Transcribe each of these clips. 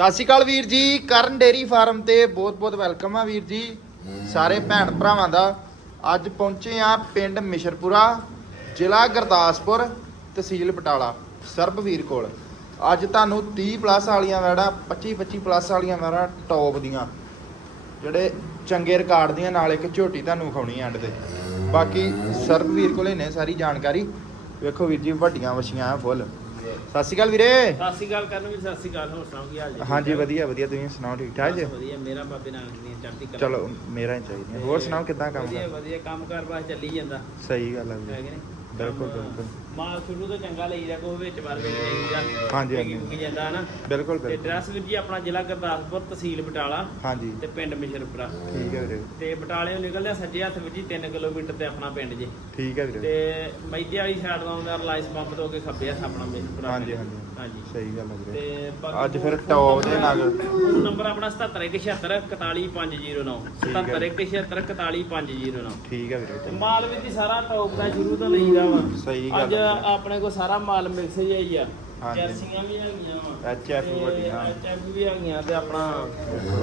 ਸਤਿ ਸ਼੍ਰੀ ਅਕਾਲ ਵੀਰ ਜੀ, ਕਰਨ ਡੇਰੀ ਫਾਰਮ ਤੇ ਬਹੁਤ-ਬਹੁਤ ਵੈਲਕਮ ਆ ਵੀਰ ਜੀ। ਸਾਰੇ ਭੈਣ ਭਰਾਵਾਂ ਦਾ ਅੱਜ ਪਹੁੰਚੇ ਆ ਪਿੰਡ ਮਿਸ਼ਰਪੁਰਾ, ਜ਼ਿਲ੍ਹਾ ਗੁਰਦਾਸਪੁਰ, ਤਹਿਸੀਲ ਬਟਾਲਾ, ਸਰਬਵੀਰ ਕੋਲ। ਅੱਜ ਤੁਹਾਨੂੰ 30 ਪਲੱਸ ਵਾਲੀਆਂ ਵੈੜਾਂ 25 25 ਪਲੱਸ ਵਾਲੀਆਂ ਵੈੜਾਂ ਟੌਪ ਦੀਆਂ, ਜਿਹੜੇ ਚੰਗੇ ਰਿਕਾਰਡ ਦੀਆਂ, ਨਾਲ ਇੱਕ ਝੋਟੀ ਤੁਹਾਨੂੰ ਵਿਖਾਉਣੀ ਐਂਡ ਤੇ। ਬਾਕੀ ਸਰਬਵੀਰ ਕੋਲੇ ਨੇ ਸਾਰੀ ਜਾਣਕਾਰੀ, ਵੇਖੋ ਵੀਰ ਜੀ, ਵੱਡੀਆਂ ਵਛੀਆਂ ਆ, ਫੁੱਲ। ਸਤਿ ਸ਼੍ਰੀ ਅਕਾਲ ਵੀਰੇ। ਸਤਿ ਸ਼੍ਰੀ ਅਕਾਲ ਕਰਨ ਵੀ ਸਤਿ ਸ਼੍ਰੀ ਅਕਾਲ ਹੋਰ ਸੁਣਾਓ ਕੀ ਹਾਲ ਜੀ? ਹਾਂਜੀ ਵਧੀਆ ਵਧੀਆ ਤੁਸੀਂ ਸੁਣਾਓ ਠੀਕ ਠਾਕ ਜੀ? ਬਸ ਵਧੀਆ ਮੇਰਾ ਬਾਬੇ ਨਾਲ ਦੀ ਚੜ੍ਹਦੀ ਕਲਾ। ਚਲੋ ਮੇਰਾ ਹੀ ਚਾਹੀਦੀ। ਹੋਰ ਸੁਣਾਓ ਕਿੱਦਾਂ ਕੰਮ ਵਧੀਆ ਵਧੀਆ ਕੰਮ ਕਾਰ ਬਸ ਚੱਲੀ ਜਾਂਦਾ। ਸਹੀ ਗੱਲ ਹੈ ਵੀਰੇ ਬਿਲਕੁਲ, ਬਿਲਕੁਲ। ਮਾਲ ਸ਼ੁਰੂ ਤੋਂ ਚੰਗਾ ਲਈਦਾ ਕੋਈ ਵਿੱਚ ਵਾਰ ਵੀ ਲਈਦਾ ਹਾਂਜੀ, ਹਾਂਜੀ। ਕੀ ਜਾਂਦਾ ਹਨਾ। ਬਿਲਕੁਲ ਤੇ ਬਿਲਕੁਲ। ਡਰੈਸ ਵੀਰ ਜੀ ਆਪਣਾ ਜ਼ਿਲ੍ਹਾ ਗੁਰਦਾਸਪੁਰ ਤਹਿਸੀਲ ਬਟਾਲਾ ਹਾਂਜੀ। ਤੇ ਪਿੰਡ ਮਿਸ਼ਰਪੁਰਾ। ਠੀਕ ਹੈ ਵੀਰੇ। ਤੇ ਬਟਾਲਿਓਂ ਨਿਕਲਦੇ ਸੱਜੇ ਹੱਥ ਵਿੱਚ ਜੀ 3 ਕਿਲੋਮੀਟਰ ਤੇ ਆਪਣਾ ਪਿੰਡ ਜੇ। ਠੀਕ ਹੈ ਵੀਰੇ। ਤੇ ਮੈਦੇ ਵਾਲੀ ਸਾਈਡ ਤੋਂ ਆਉਂਦਾ ਰਿਲਾਇੰਸ ਪੰਪ ਤੋਂ ਕੇ ਖੱਬੇ ਹੱਥ ਆਪਣਾ ਮਿਸ਼ਰਪੁਰਾ ਹਾਂਜੀ, ਪਿੰਡ। ਹਾਂਜੀ। ਹਾਂਜੀ। ਸਹੀ ਗੱਲ ਹੈ ਵੀਰੇ। ਤੇ ਬਾਕੀ ਅੱਜ ਫਿਰ ਫੋਨ ਟੌਪ ਦੇ ਨੰਬਰ- ਨਾਲ। ਫੋਨ ਨੰਬਰ ਆਪਣਾ 7716 41509 ਠੀਕ ਹੈ। 7716 41509 ਠੀਕ ਹੈ ਵੀਰੇ। ਤੇ ਮਾਲ ਵੀ ਜੀ ਸਾਰਾ ਟੌਪ ਦਾ ਸ਼ੁਰੂ ਤੋਂ ਲਈਦਾ ਵਾ। ਸਹੀ ਗੱਲ ਅੱਜ ਹੈ। ਆਪਣੇ ਕੋਲ ਸਾਰਾ ਮਾਲ ਮਿਕਸ ਜਿਹਾ ਹੀ ਆ। ਹਾਂਜੀ। ਜਰਸੀਆਂ ਵੀ ਹੈਗੀਆਂ ਵਾ। HF ਵੱਡੀਆਂ। ਐਚਐਫ ਵੀ ਹੈਗੀਆਂ ਤੇ ਆਪਣਾ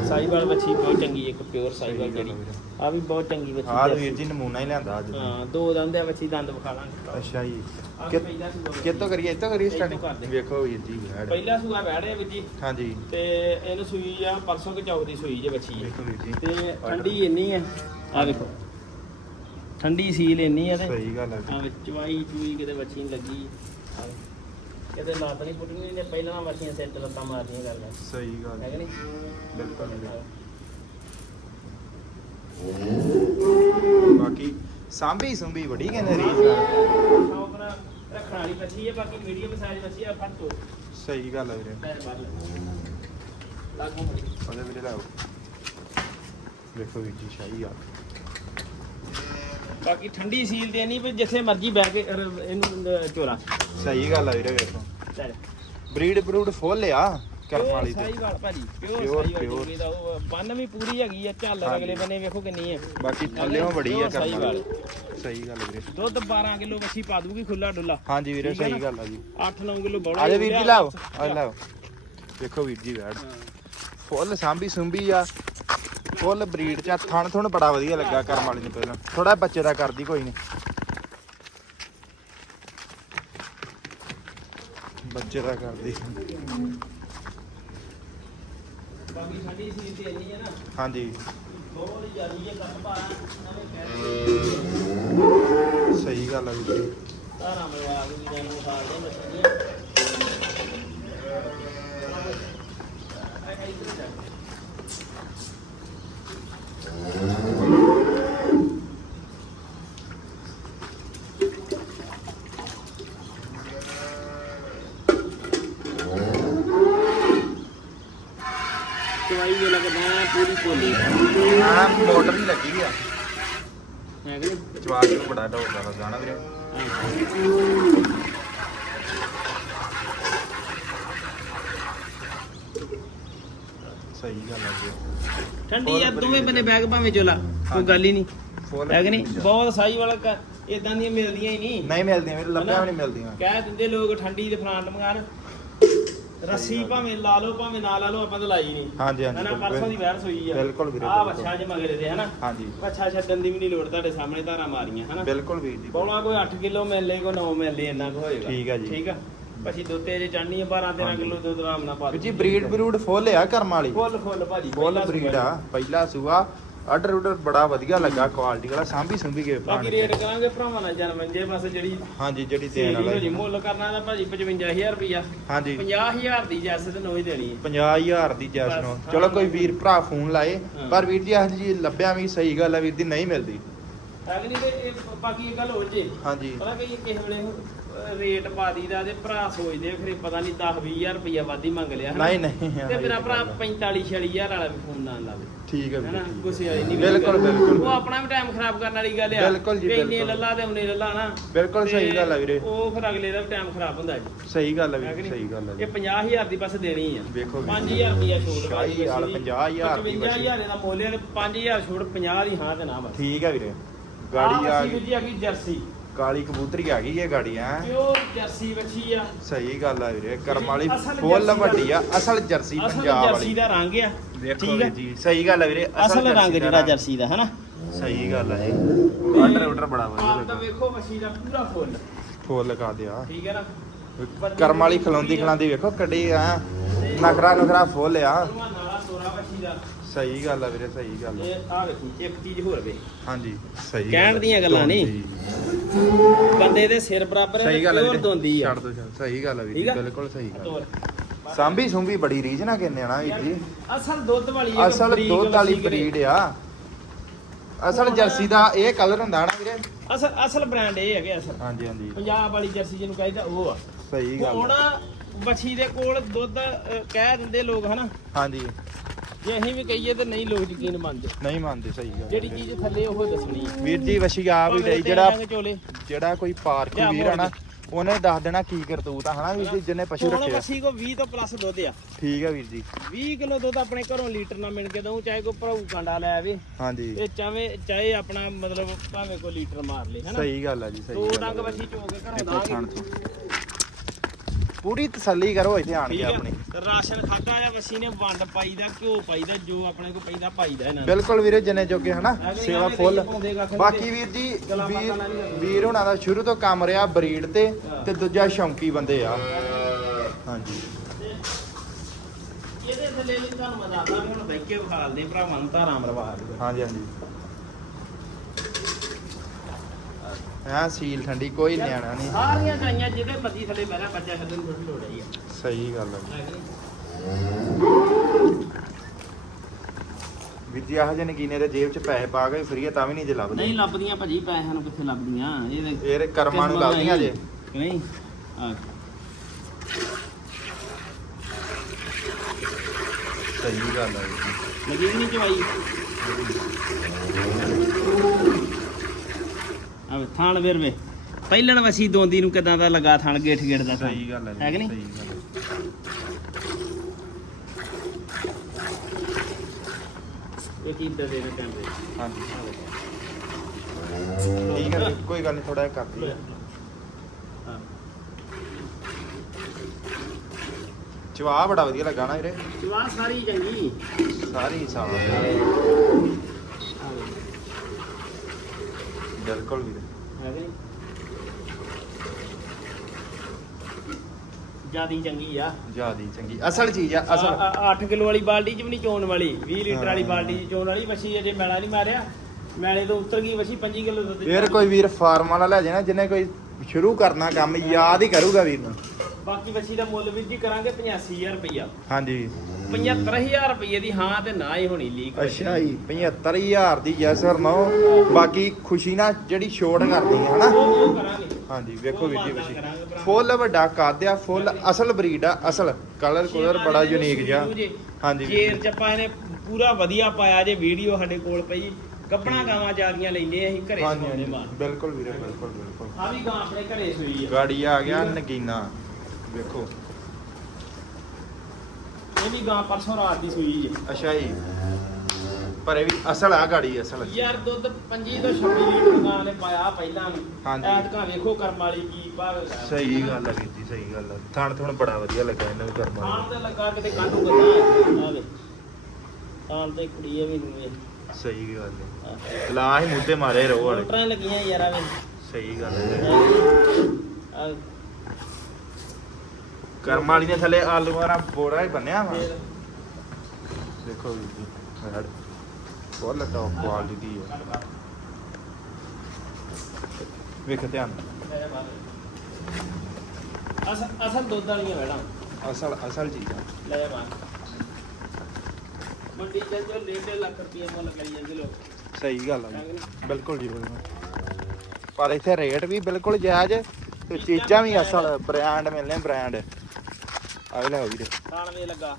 ਸਾਈਵਾਲ ਬੱਚੀ ਬਹੁਤ ਚੰਗੀ ਇੱਕ ਪਿਓਰ ਸਾਈਵਾਲ ਜਿਹੜੀ। ਆ ਵੀ ਬਹੁਤ ਚੰਗੀ ਬੱਚੀ ਆਹ ਜਰਸੀ। ਵੀਰ ਜੀ ਨਮੂਨਾ ਹੀ ਲਿਆਂਦਾ ਅੱਜ ਹਾਂ ਦੋ ਦੰਦ ਆ ਬੱਚੀ ਦੰਦ ਵਿਖਾ ਲਾਂਗੇ ਅੱਛਾ ਜੀ। ਆਹ ਕਿ- ਪਹਿਲਾ ਸੂਆ ਬੱਚੀ। ਕਿੱਥੋਂ ਕਰੀਏ? ਇੱਥੋਂ ਕਰੀਏ ਇੱਥੋਂ ਸਟਾਰਟਿੰਗ ਕਰਦੇ। ਵੇਖੋ ਵੀਰ ਜੀ ਵੈੜ ਪਹਿਲਾ ਸੂਆ ਜੀ। ਹਾਂਜੀ। ਤੇ ਇਹਨੂੰ ਸੂਈ ਆ ਪਰਸੋਂ ਕਿ ਚੌਥ ਦੀ ਸੂਈ ਜੇ ਬੱਚੀ ਹੈ ਵੇਖੋ ਵੀਰ ਜੀ। ਤੇ ਠੰਡੀ ਇੰਨੀ ਆ। ਆ ਵੇਖੋ। ਠੰਡੀ ਸੀਲ ਇੰਨੀ ਆ ਤੇ ਸਹੀ ਗੱਲ ਹੈ ਆ ਵਿੱਚ ਚਵਾਈ ਚੂਈ ਕਿਤੇ ਬੱਚੀ ਨਹੀਂ ਲੱਗੀ। ਆ ਵੇ। ਕਿਤੇ ਲੱਤ ਨਹੀਂ ਪੁੱਟਣੀ ਨੇ ਪਹਿਲਾਂ ਨਾ ਬੱਚੀਆਂ ਸਿਰ ਤੇ ਲੱਤਾਂ ਮਾਰਦੀਆਂ ਗੱਲ ਹੈ ਸਹੀ ਗੱਲ ਹੈ ਕਿ ਨਹੀਂ? ਬਿਲਕੁਲ ਵੀਰੇ ਬਾਕੀ ਸਾਂਭੀ ਸੁੰਭੀ ਬੜੀ ਕਹਿੰਦੇ ਰੀਸ ਨਾਲ। ਸ਼ੌਕ ਨਾਲ ਰੱਖਣ ਵਾਲੀ ਬੱਚੀ ਹੈ ਬਾਕੀ ਮੀਡੀਅਮ ਸਾਈਜ਼ ਬੱਚੀ ਆ ਫੜ ਤੋਂ। ਸਹੀ ਗੱਲ ਹੈ ਵੀਰੇ। ਪੈਰ ਵੱਲ ਲਾਗੂ ਮੜੀ। ਉਹਦੇ ਵੀਰੇ ਲਾਓ ਵੇਖੋ ਵੀਰ ਜੀ ਸ਼ਾਹੀ ਆ। ਬਾਕੀ ਠੰਡੀ ਸੀਲ ਤੇ ਨਹੀਂ ਵੀ ਜਿੱਥੇ ਮਰਜ਼ੀ ਬਹਿ ਕੇ ਅਰ ਇਹਨੂੰ ਅਹ, ਝੋਲਾ। ਸਹੀ ਗੱਲ ਆ ਵੀਰੇ ਵੇਖੋ ਚੱਲ ਬਰੀਡ ਬਰੂਡ ਫੁੱਲ ਆ ਕਰਮ ਵਾਲੀ ਤੇ। ਸਾਈਵਾਲ ਭਾਜੀ ਪਿਓਰ Pure, ਦਾ ਉਹ ਬੰਨ ਵੀ ਪੂਰੀ ਹੈਗੀ ਆ ਝੱਲ। ਅਗਲੇ ਬੰਨੇ ਵੇਖੋ ਕਿੰਨੀ ਹੈ ਬਾਕੀ ਥੱਲੇੋਂ ਬੜੀ ਆ Pure ਕਰਮ ਵਾਲੀ। ਸਹੀ ਗੱਲ ਵੀਰੇ। ਦੁੱਧ 12 ਕਿਲੋ ਵੱਛੀ ਪਾ ਦੂਗੀ ਖੁੱਲਾ ਡੁੱਲਾ। ਹਾਂਜੀ ਵੀਰੇ ਸਹੀ? ਗੱਲ ਆ ਜੀ। 8-9 ਕਿਲੋ ਬੌੜਾ ਆਜੇ ਵੀਰ ਜੀ ਲਾਓ। ਆ ਲਾਓ। ਵੇਖੋ ਵੀਰ ਜੀ ਵੈੜ ਫੁੱਲ ਸਾਂਭੀ ਸੁੰਭੀ ਆ। ਫੁੱਲ ਬਰੀਡ ਚ ਆ, ਥਣ ਥੁਣ ਬੜਾ ਵਧੀਆ ਲੱਗਾ ਕਰਮ ਵਾਲੀ ਨੂੰ ਪਹਿਲਾਂ। ਥੋੜਾ ਬੱਚੇ ਦਾ ਕਰਦੀ ਕੋਈ ਨਹੀਂ ਬੱਚੇ ਦਾ ਕਰਦੀ। ਬਾਕੀ ਠੰਡੀ ਸੀਲ ਤੇ ਇੰਨੀ ਹੈ ਨਾ ਹਾਂਜੀ। ਬਹੁਤ ਜ਼ਿਆਦੀ ਹੈ ਕੱਟ ਪਾਰਾ ਨਵੇਂ ਕਹਿ ਸਹੀ ਗੱਲ ਆ ਵੀਰ ਜੀ। ਧਾਰਾਂ ਮਲਵਾ ਕੇ ਵੀ ਜਾਨੂੰ ਖਾ ਦੇ ਬੱਚੀਆਂ ਚਵਾਈ ਵੀ ਲੱਗਦਾ ਪੂਰੀ ਪੋਲੀ ਆ ਮੋਟਰ ਨਹੀਂ ਲੱਗੀ ਵੀ ਆ। ਹੈ ਕਿ ਜਵਾਕ ਨੂੰ ਬੜਾ ਢੋਕਦਾ ਦਾ ਗਾਣਾ ਵੀਰੇ ਸਹੀ ਗੱਲ ਜੀ। ਠੰਡੀ ਆ ਦੋਵੇਂ ਬੰਨੇ ਬੈਗ ਭਾਵੇਂ ਚੋਲਾ ਕੋਈ ਗੱਲ ਹੀ ਨਹੀਂ। ਹੈ ਕਿ ਨਹੀਂ? ਬਹੁਤ ਸਾਈ ਵਾਲਾ ਇਦਾਂ ਦੀਆਂ ਮਿਲਦੀਆਂ ਹੀ ਨਹੀਂ। ਨਹੀਂ ਮਿਲਦੀਆਂ ਵੀਰੇ ਲੱਭਿਆ ਵੀ ਨਹੀਂ ਮਿਲਦੀਆਂ। ਕਹਿ ਦਿੰਦੇ ਲੋਕ ਠੰਡੀ ਦੇ ਫਰਾਂਟ ਮੰਗਾਣ ਰੱਸੀ ਭਾਵੇਂ ਲਾ ਲਓ ਭਾਵੇਂ ਨਾ ਲਾ ਲਓ ਆਪਾਂ ਤਾਂ ਲਾਈ ਨਹੀਂ। ਹਾਂਜੀ ਹਾਂਜੀ ਹਨਾ ਪਰਸੋਂ ਦੀ ਵੈਰ ਸੋਈ ਆ। ਬਿਲਕੁਲ ਵੀਰੇ, ਆ। ਬੱਛਾ ਜ ਮਗਰੇ ਦੇ ਹਨਾ। ਹਾਂਜੀ। ਬੱਛਾ ਛੱਡਣ ਦੀ ਵੀ ਨਹੀਂ ਲੋੜ ਤੁਹਾਡੇ ਸਾਹਮਣੇ ਧਾਰਾਂ ਮਾਰੀਆਂ ਹਨਾ। ਬਿਲਕੁਲ ਵੀਰ ਜੀ। ਪੌਣਾ ਕੋਈ 8 ਕਿਲੋ ਮਿਲੇ ਕੋਈ 9 ਮਿਲੇ ਇੰਨਾ ਕੁ ਹੋਏਗਾ। ਠੀਕ ਆ ਜੀ। ਠੀਕ ਆ? પછી ਦੁੱਤੇ ਜੇ ਚੜਨੀ 12 13 ਹਾਂਜੀ। ਕਿਲੋ ਦੁੱਧ ਆਰਾਮ ਨਾਲ ਪਾ ਜੀ ਬਰੀਡ ਬਰੂਡ ਫੁੱਲ ਆ ਕਰਮ ਵਾਲੀ। ਫੁੱਲ ਫੁੱਲ ਭਾਜੀ ਫੁੱਲ ਬਰੀਡ ਆ ਪਹਿਲਾ ਸੂਆ। ਆਰਡਰ ਆਰਡਰ ਬੜਾ ਵਧੀਆ ਲੱਗਾ ਕੁਆਲਿਟੀ ਵਾਲਾ ਸਾਂਭੀ ਸੁੰਭੀ ਕੇ ਬਾਕੀ ਰੇਟ ਕਰਾਂਗੇ ਭਰਾਵਾਂ ਨਾਲ ਜਨਮ ਜੇ ਬਸ ਜਿਹੜੀ ਹਾਂਜੀ ਜਿਹੜੀ ਦੇਣ ਵਾਲਾ ਜੀ ਮੁੱਲ ਕਰਨਾ ਤਾਂ ਭਾਜੀ 55000 ਰੁਪਿਆ ਹਾਂਜੀ। 50000 ਦੀ ਜੈਸ ਤੇ ਨੋ ਹੀ ਦੇਣੀ ਹੈ। 50000 ਦੀ ਜੈਸ ਨੂੰ। ਬਸ, ਚਲੋ ਹਾਂ। ਕੋਈ ਵੀਰ ਭਰਾ ਫੋਨ ਲਾਏ ਹਾਂ। ਪਰ ਵੀਰ ਜੀ ਇਹ ਜੀ ਲੱਭਿਆ ਵੀ ਸਹੀ ਗੱਲ ਆ ਵੀਰ ਦੀ ਨਹੀਂ ਮਿਲਦੀ। ਨਹੀਂ ਤੇ ਇਹ ਬਾਕੀ ਇਹ ਗੱਲ ਹੋ ਜੇ। ਹਾਂਜੀ। ਪਤਾ ਕਿ ਕਿਸੇ ਵੇਲੇ ਰੇਟ ਪਾ ਦੀਦਾ ਤੇ ਭਰਾ ਸੋਚਦੇ ਆ, ਫਿਰ ਪਤਾ ਨਹੀਂ 10 20000 ਰੁਪਇਆ ਵੱਧ ਹੀ ਮੰਗ ਲਿਆ ਹਨਾ। ਨਹੀਂ ਨਹੀਂ ਤੇ ਹਾਂ, ਮੇਰਾ ਭਰਾ ਗੱਲ ਆ। 45 46000 ਵਾਲਾ ਵੀ ਫੋਨ ਨਾ ਲਾਵੇ ਠੀਕ ਹੈ ਹੈਨਾ? ਵੀਰ ਗੁੱਸੇ ਵਾਲੀ ਨਹੀਂ ਬਿਲਕੁਲ, ਬਿਲਕੁਲ। ਉਹ ਆਪਣਾ ਵੀ ਟਾਈਮ ਖਰਾਬ ਕਰਨ ਵਾਲੀ ਗੱਲ ਆ। ਬਿਲਕੁਲ ਜੀ, ਵੀ ਇੰਨੇ ਬਿਲਕੁਲ। ਲੱਲਾ ਤੇ ਉਹਨੇ ਲੱਲਾ ਨਾ ਬਿਲਕੁਲ ਸਹੀ ਗੱਲ ਆ ਵੀਰੇ। ਉਹ ਫਿਰ ਅਗਲੇ ਦਾ ਟਾਈਮ ਖਰਾਬ ਹੁੰਦਾ ਜੀ। ਸਹੀ ਗੱਲ ਆ ਹੈ ਕਿ ਵੀਰ ਨਹੀਂ? ਸਹੀ ਗੱਲ ਆ ਇਹ ਜੀ 50000 ਦੀ ਬਸ ਦੇਣੀ ਆ। ਵੇਖੋ ਵੀਰ 5000 ਰੁਪਇਆ ਛੋੜ ਸ਼ਾਹੀ ਵਾਲ 50,000 ਦੀ। ਬੱਚੀ। 55000 ਦਾ ਮੁੱਲ ਹੈ ਤੇ 5000 ਛੋੜ 50 ਦੀ ਹਾਂ ਤੇ ਨਾ ਬਸ। ਠੀਕ ਹੈ ਵੀਰੇ। ਗਾੜੀ ਗਈ। ਆ ਗਈ ਜਰਸੀ। ਕਾਲੀ ਕਬੂਤਰੀ ਆ ਗਈ ਇਹ ਗਾੜੀ ਪਿਓਰ ਜਰਸੀ ਵੱਛੀ ਆ। ਸਹੀ ਗੱਲ ਆ ਵੀਰੇ ਕਰਮ ਵਾਲੀ ਅਸਲ ਫੁੱਲ ਜਰਸੀ ਦਾ- ਵੱਡੀ ਆ ਅਸਲ ਜਰਸੀ ਅਸਲ ਪੰਜਾਬ ਜਰਸੀ ਵਾਲੀ ਦਾ ਰੰਗ ਆ। ਦੇਖੋ ਠੀਕ ਆ? ਜੀ। ਸਹੀ ਗੱਲ ਆ ਵੀਰੇ ਅਸਲ ਰੰਗ ਦਾ ਜਿਹੜਾ ਜਰਸੀ ਦਾ ਹਨਾ? ਸਹੀ ਗੱਲ ਆ ਇਹ। ਆਰਡਰ ਆਰਡਰ ਬੜਾ ਵਧੀਆ ਆਪ ਤਾਂ ਲੱਗਾ ਵੇਖੋ ਵੱਛੀ ਦਾ ਪੂਰਾ ਫੁੱਲ। ਫੁੱਲ ਲਗਾ ਦਿਆ। ਠੀਕ ਹੈ ਨਾ? ਕਰਮ ਵਾਲੀ ਖਲੋਂਦੀ ਖਲਾਂਦੀ ਵੇਖੋ ਕੱਢੀ ਆ ਨਖਰਾ ਨਖਰਾ ਫੁੱਲ ਆ। ਉਹਨੂੰ ਨਾਲਾ ਸੋਰਾ ਵੱਛੀ ਦਾ। ਸਹੀ ਗੱਲ ਆ ਵੀਰੇ ਸਹੀ ਗੱਲ ਆ। ਇਹ ਆ ਵੇਖੀ ਇੱਕ ਚੀਜ਼ ਹੋਰ ਵੇ ਹਾਂਜੀ ਸਹੀ ਕਹਿਣ ਗੱਲ ਆ। ਦੀਆਂ ਗੱਲਾਂ ਨਹੀਂ। ਬੰਦੇ ਦੇ ਸਿਰ ਬਰਾਬਰ ਸਹੀ ਗੱਲ ਆ ਵੀਰੇ। ਦੋਂਦੀ ਆ। ਛੱਡ ਦੋ ਛੱਡ ਸਹੀ ਗੱਲ ਆ ਵੀਰ ਠੀਕ ਜੀ ਆ? ਬਿਲਕੁਲ ਸਹੀ ਗੱਲ। ਸਾਂਭੀ ਸੁੰਭੀ ਬੜੀ ਰੀਝ ਨਾ ਕਿੰਨੇ ਆ ਨਾ ਵੀਰ ਜੀ। ਅਸਲ ਦੁੱਧ ਵਾਲੀ ਇੱਕ ਅਸਲ ਬਰੀਕ ਦੁੱਧ ਵਾਲੀ ਬਰੀਡ ਆ। ਅਸਲ ਜਰਸੀ ਦਾ ਇਹ ਕਲਰ ਹੁੰਦਾ ਨਾ ਵੀਰੇ। ਅਸਲ ਅਸਲ ਬ੍ਰਾਂਡ ਇਹ ਹੈਗੇ ਅਸਲ। ਹਾਂਜੀ ਹਾਂਜੀ। ਪੰਜਾਬ ਵਾਲੀ ਜਰਸੀ ਜਿਹਨੂੰ ਕਹਿੰਦਾ ਉਹ ਆ। ਸਹੀ ਗੱਲ ਹੁਣ ਆ। ਵੱਛੀ ਦੇ ਕੋਲ ਦੁੱਧ ਕਹਿ ਦਿੰਦੇ ਲੋਕ ਹਨਾ। ਹਾਂਜੀ। ਜੇ ਅਸੀਂ ਵੀ ਕਹੀਏ ਤੇ ਨਹੀਂ ਲੋਕ ਯਕੀਨ ਮੰਨਦੇ। ਨਹੀਂ ਮੰਨਦੇ ਸਹੀ ਗੱਲ ਜਿਹੜੀ ਚੀਜ਼ ਥੱਲੇ ਉਹ ਦੱਸਣੀ ਹੈ ਵੀਰ ਜੀ ਵਸ਼ੀ ਆ ਵੀ ਭਾਵੇਂ ਜਿਹੜਾ ਜਿਹੜਾ ਕੋਈ ਪਾਰਕ ਲਿਆ ਵੀਰ ਆ ਨਾ ਉਹਨੇ ਦੱਸ ਦੇਣਾ ਕੀ ਕਰਤੂਤ ਆ ਹਨਾ ਵੀਰ ਜੀ ਜਿਹਨੇ ਪਸ਼ੂ ਹੁਣ ਰੱਖੇ ਆ। ਵੱਛੀ ਕੋ 20 ਤੋਂ ਪਲੱਸ ਦੁੱਧ ਆ। ਠੀਕ ਆ ਵੀਰ ਜੀ। 20 ਕਿਲੋ ਦੁੱਧ ਆਪਣੇ ਘਰੋਂ ਲੀਟਰ ਨਾਲ ਮਿਣ ਕੇ ਦਊ ਚਾਹੇ ਕੋ ਭਰਾਊ ਕਾਂਡਾ ਲੈ ਆਵੇ। ਹਾਂਜੀ। ਇਹ ਚਾਹੇ ਚਾਹੇ ਆਪਣਾ ਮਤਲਬ ਭਾਵੇਂ ਕੋ ਲੀਟਰ ਮਾਰ ਲੇ ਹਨਾ। ਸਹੀ ਗੱਲ ਆ ਜੀ ਸਹੀ ਦੋ ਗੱਲ ਡੰਗ। ਵੱਛੀ ਚੋ ਕੇ ਘਰੋਂ ਦੇਖੋ ਥਣ ਦਾਂਗੇ ਤੋਂ। ਪੂਰੀ ਤਸੱਲੀ ਕਰੋ ਇੱਥੇ ਆਣ ਕੇ ਆਪਣੀ। ਰਾਸ਼ਨ ਖਾਦਾ ਆ ਵੱਛੀ ਨੇ ਵੰਡ ਪਾਈਦਾ ਘਿਓ ਪਾਈਦਾ ਜੋ ਆਪਣੇ ਕੋ ਪੈਂਦਾ ਪਾਈਦਾ ਇਹਨਾਂ ਨੇ। ਬਿਲਕੁਲ ਵੀਰੇ ਜਿੰਨੇ ਜੋਗੇ ਹਨਾ ਸੇਵਾ ਫੁੱਲ। ਬਾਕੀ ਵੀਰ ਜੀ ਵੀਰ। ਵੀਰ ਹੁਣਾਂ ਦਾ ਸ਼ੁਰੂ ਤੋਂ ਕੰਮ ਰਿਹਾ ਬਰੀਡ ਤੇ। ਤੇ ਦੂਜਾ ਸ਼ੌਂਕੀ ਬੰਦੇ ਆ। ਹਾਂਜੀ। ਇਹਦੇ ਥੱਲੇ ਵੀ ਤੁਹਾਨੂੰ ਮੈਂ ਦੱਸਦਾ ਵੀ ਹੁਣ ਬਹਿ ਕੇ ਵਿਖਾਲਦੇ ਭਰਾਵਾਂ ਨੂੰ ਧਾਰਾਂ ਮਰਵਾ ਹਾਂਜੀ ਹਾਂਜੀ। ਹਾਂ ਸੀਲ ਠੰਡੀ ਕੋਈ ਨਿਆਣਾ ਨਹੀਂ। ਸਾਰੀਆਂ ਗਾਈਆਂ ਜਿਹਦੇ ਮਰਜ਼ੀ ਥੱਲੇ ਮੇਰਾ ਬੱਚਾ ਛੱਡਣ ਨੂੰ ਥੋੜੀ ਲੋੜ ਹੈ ਸਹੀ ਗੱਲ ਹੈ? ਵੀਰ ਜੀ ਆਹ ਜੇ ਨਗੀਨੇ ਦੇ ਜੇਬ 'ਚ ਪੈਸੇ ਪਾ ਕੇ ਫਰੀ ਤਾਂ ਵੀ ਨਹੀਂ ਜੇ ਲੱਭਦੇ। ਨਹੀਂ ਲੱਭਦੀਆਂ ਭਾਜੀ ਪੈਸਿਆਂ ਨੂੰ ਕਿੱਥੇ ਲੱਭਦੀਆਂ? ਇਹਦੇ ਇਹ ਕਰਮਾਂ ਨੂੰ ਲੱਭਦੀਆਂ ਜੇ। ਨਹੀਂ ਆ। ਸਹੀ ਗੱਲ ਹੈ ਜੀ। ਲੱਗੀ ਨਹੀਂ ਚਵਾਈ ਆ ਥਾਣ ਵੇਰ ਵੇ। ਪਹਿਲਣ ਵਸੀ ਦੋਂਦੀ ਨੂੰ ਕਿਦਾਂ ਦਾ ਲੱਗਾ ਥਾਣ ਗੇਠ ਗੇਠ ਦਾ। ਸਹੀ ਗੱਲ ਹੈ ਹੈ ਕਿ ਨਹੀਂ? ਸਹੀ ਗੱਲ ਹੈ। ਇਹ ਕੀ ਦੇ ਦੇ ਕੈਮਰੇ? ਹਾਂਜੀ। ਠੀਕ ਹੈ ਕੋਈ ਗੱਲ ਨਹੀਂ ਥੋੜਾ ਜਿਹਾ ਕਰ ਦਈਏ ਹਾਂ। ਚਵਾ ਬੜਾ ਵਧੀਆ ਲੱਗਾ ਨਾ ਵੀਰੇ। ਜਵਾ ਸਾਰੀ ਚੰਗੀ। ਸਾਰੀ ਸਾਫ਼ ਵੇ। ਹੈ ਕਿ ਜਿਆਦੀ ਚੰਗੀ ਆ। ਜਿਆਦੀ ਚੰਗੀ। ਅਸਲ ਚੀਜ਼ ਆ ਅਸਲ। 8 ਕਿਲੋ ਵਾਲੀ ਬਾਲਟੀ ਚ ਵੀ ਨਹੀਂ ਚੋਣ ਵਾਲੀ। 20 ਲੀਟਰ ਵਾਲੀ। ਬਾਲਟੀ ਚ ਚੋਣ ਵਾਲੀ ਮੱਛੀ ਅਜੇ ਮੈਲਾ ਨਹੀਂ ਮਾਰਿਆ। ਮੈਲੇ ਤੋਂ ਉਤਰ ਗਈ ਮੱਛੀ 5 ਕਿਲੋ ਦੁੱਧ ਫੇਰ ਕੋਈ ਵੀਰ ਫਾਰਮ ਵਾਲਾ ਲੈ ਜਾਣਾ ਜਿਹਨੇ ਕੋਈ ਸ਼ੁਰੂ ਕਰਨਾ ਕੰਮ ਯਾਦ ਹੀ ਕਰੂਗਾ ਵੀਰ ਨੂੰ। ਬਾਕੀ ਮੱਛੀ ਦਾ ਮੁੱਲ ਵੀ ਜੀ ਕਰਾਂਗੇ 85000 ਰੁਪਈਆ। ਹਾਂਜੀ। 75000 ਰੁਪਏ ਦੀ ਹਾਂ ਤੇ ਨਾ ਹੀ ਹੋਣੀ ਲੀਕ ਅੱਛਾ ਜੀ 75000 ਦੀ ਯੈਸ ਔਰ ਨੋ। ਬਾਕੀ ਖੁਸ਼ੀ ਨਾਲ ਜਿਹੜੀ ਛੋੜ ਕਰਦੀ ਹੈ ਹਨਾ। ਉਹ ਕਰਾਂਗੇ। ਹਾਂਜੀ ਵੇਖੋ ਵੀਰ ਜੀ ਭਰਾ। ਫੁੱਲ ਵੱਡਾ ਕੱਦ ਆ ਫੁੱਲ ਅਸਲ ਬਰੀਡ ਆ ਅਸਲ ਕਲਰ ਕੁਲਰ ਬੜਾ ਯੂਨੀਕ ਜਿਹਾ। ਹਾਂਜੀ ਵੀਰ ਜੇਰ। ਚੱਪਾ ਇਹਨੇ ਪੂਰਾ ਵਧੀਆ ਪਾਇਆ ਜੇ ਵੀਡੀਓ ਸਾਡੇ ਕੋਲ ਪਈ। ਗੱਪਣਾ ਗਾਵਾਂ ਜਿਆਦੀਆਂ ਲੈਂਦੇ ਅਸੀਂ ਘਰੇ ਹਾਂਜੀ ਮਾਰ ਬਿਲਕੁਲ ਵੀਰੇ ਬਿਲਕੁਲ ਬਿਲਕੁਲ। ਆ ਵੀ ਗਾਂ ਆਪਣੇ ਘਰੇ ਸੂਈ ਆ। ਗਾੜੀ ਆ ਗਿਆ ਨਗੀਨਾ। ਵੇਖੋ। ਇਹ ਵੀ ਗਾਂ ਪਰਸੋਂ ਰਾਤ ਦੀ ਸੂਈ ਹੈ। ਅੱਛਾ ਜੀ। ਪਰ ਇਹ ਵੀ ਅਸਲ ਆ ਗਾੜੀ ਅਸਲ। ਯਾਰ ਦੁੱਧ 25 ਤੋਂ 26 ਲੀਟਰ ਗਾਂ ਨੇ ਪਾਇਆ ਪਹਿਲਾਂ ਵੀ। ਹਾਂਜੀ। ਐਤਕਾਂ ਵੇਖੋ ਕਰਮ ਵਾਲੀ ਕੀ ਭਾਗ ਸਹੀ ਗੱਲ ਆ ਵੀਰ ਜੀ ਸਹੀ ਗੱਲ ਆ। ਥਣ ਥਣ ਬੜਾ ਵਧੀਆ ਲੱਗਾ ਇਹਨਾਂ ਨੂੰ ਕਰਮਾਂ ਖਾਣ। ਤੇ ਲੱਗਾ ਕਿਤੇ ਕਾਹਨੂੰ ਗੱਲਾਂ ਆਵੇ ਖਾਣ ਤੇ ਕੁੜੀ ਇਹ ਵੀ ਨੂੰ ਇਹ ਸਹੀ ਗੱਲ ਹੈ। ਲਾ ਹੀ ਮੁੱਦੇ ਮਾਰੇ ਰਹੋ ਵਾਲੇ। ਮੋਟਰਾਂ ਲੱਗੀਆਂ ਯਾਰ ਆਵੇ ਸਹੀ ਗੱਲ ਹੈ ਆ ਕਰਮ ਵਾਲੀ ਨੇ ਥੱਲੇ ਆਲੂਆਂ ਦਾ ਬੋੜਾ ਹੀ ਬੰਨਿਆ ਵਾ। ਦੇਖੋ ਵੀਰ ਜੀ ਰੈਡ ਬਹੁਤ ਟੌਪ ਕੁਆਲਿਟੀ ਦੀ ਹੈ ਵੇਖ ਧਿਆਨ। ਅਸਲ ਅਸਲ ਦੁੱਧ ਵਾਲੀਆਂ ਮੈਡਮ ਅਸਲ ਅਸਲ ਚੀਜ਼। ਲੈ ਬਾਹਰ ਮੰਡੀ ਚ ਜੋ ਡੇਢ ਲੱਖ ਰੁਪਏ ਮੁੱਲ ਕਰੀ ਜਾਂਦੇ ਲੋਕ। ਸਹੀ ਗੱਲ ਆ? ਬਿਲਕੁਲ ਜੀ ਪਰ ਇੱਥੇ ਰੇਟ ਵੀ ਬਿਲਕੁਲ ਜਾਇਜ਼ ਤੇ ਚੀਜ਼ਾਂ ਵੀ ਅਸਲ ਬ੍ਰਾਂਡ ਮਿਲਨੇ ਬ੍ਰਾਂਡ ਆ ਲੈ ਵੀਰੇ। ਖਾਣ ਵੇ ਲੱਗਾ।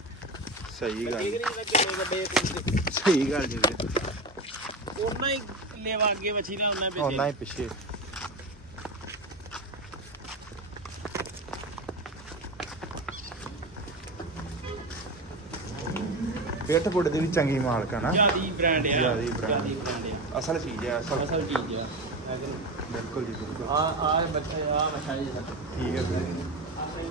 ਸਹੀ ਗੱਲ। ਠੀਕ ਨਹੀਂ ਲੱਗੇ ਵੱਡੇ ਤੇ। ਸਹੀ ਗੱਲ ਜੀ ਵੀਰੇ। ਉਹਨਾਂ ਹੀ ਲੈਵਾ ਅੱਗੇ ਵਛੀ ਨਾ ਉਹਨਾਂ ਵਿੱਚ ਉਹਨਾਂ ਹੀ ਪਿੱਛੇ। ਪੇਟ ਪੁੱਟ ਦੀ ਵੀ ਚੰਗੀ ਮਾਲਕ ਆ ਨਾ। ਜਿਆਦੀ ਬ੍ਰਾਂਡ ਆ। ਜ਼ਿਆਦੀ ਆ। ਅਸਲ ਚੀਜ਼ ਹੈ ਅਸਲ। ਅਸਲ ਚੀਜ਼ ਆ। ਕਿ ਬਿਲਕੁਲ ਜੀ ਬਿਲਕੁਲ। ਆ ਆ ਬੱਚੇ ਆ ਮਛਾ ਜੀ। ਠੀਕ ਹੈ ਵੀਰੇ।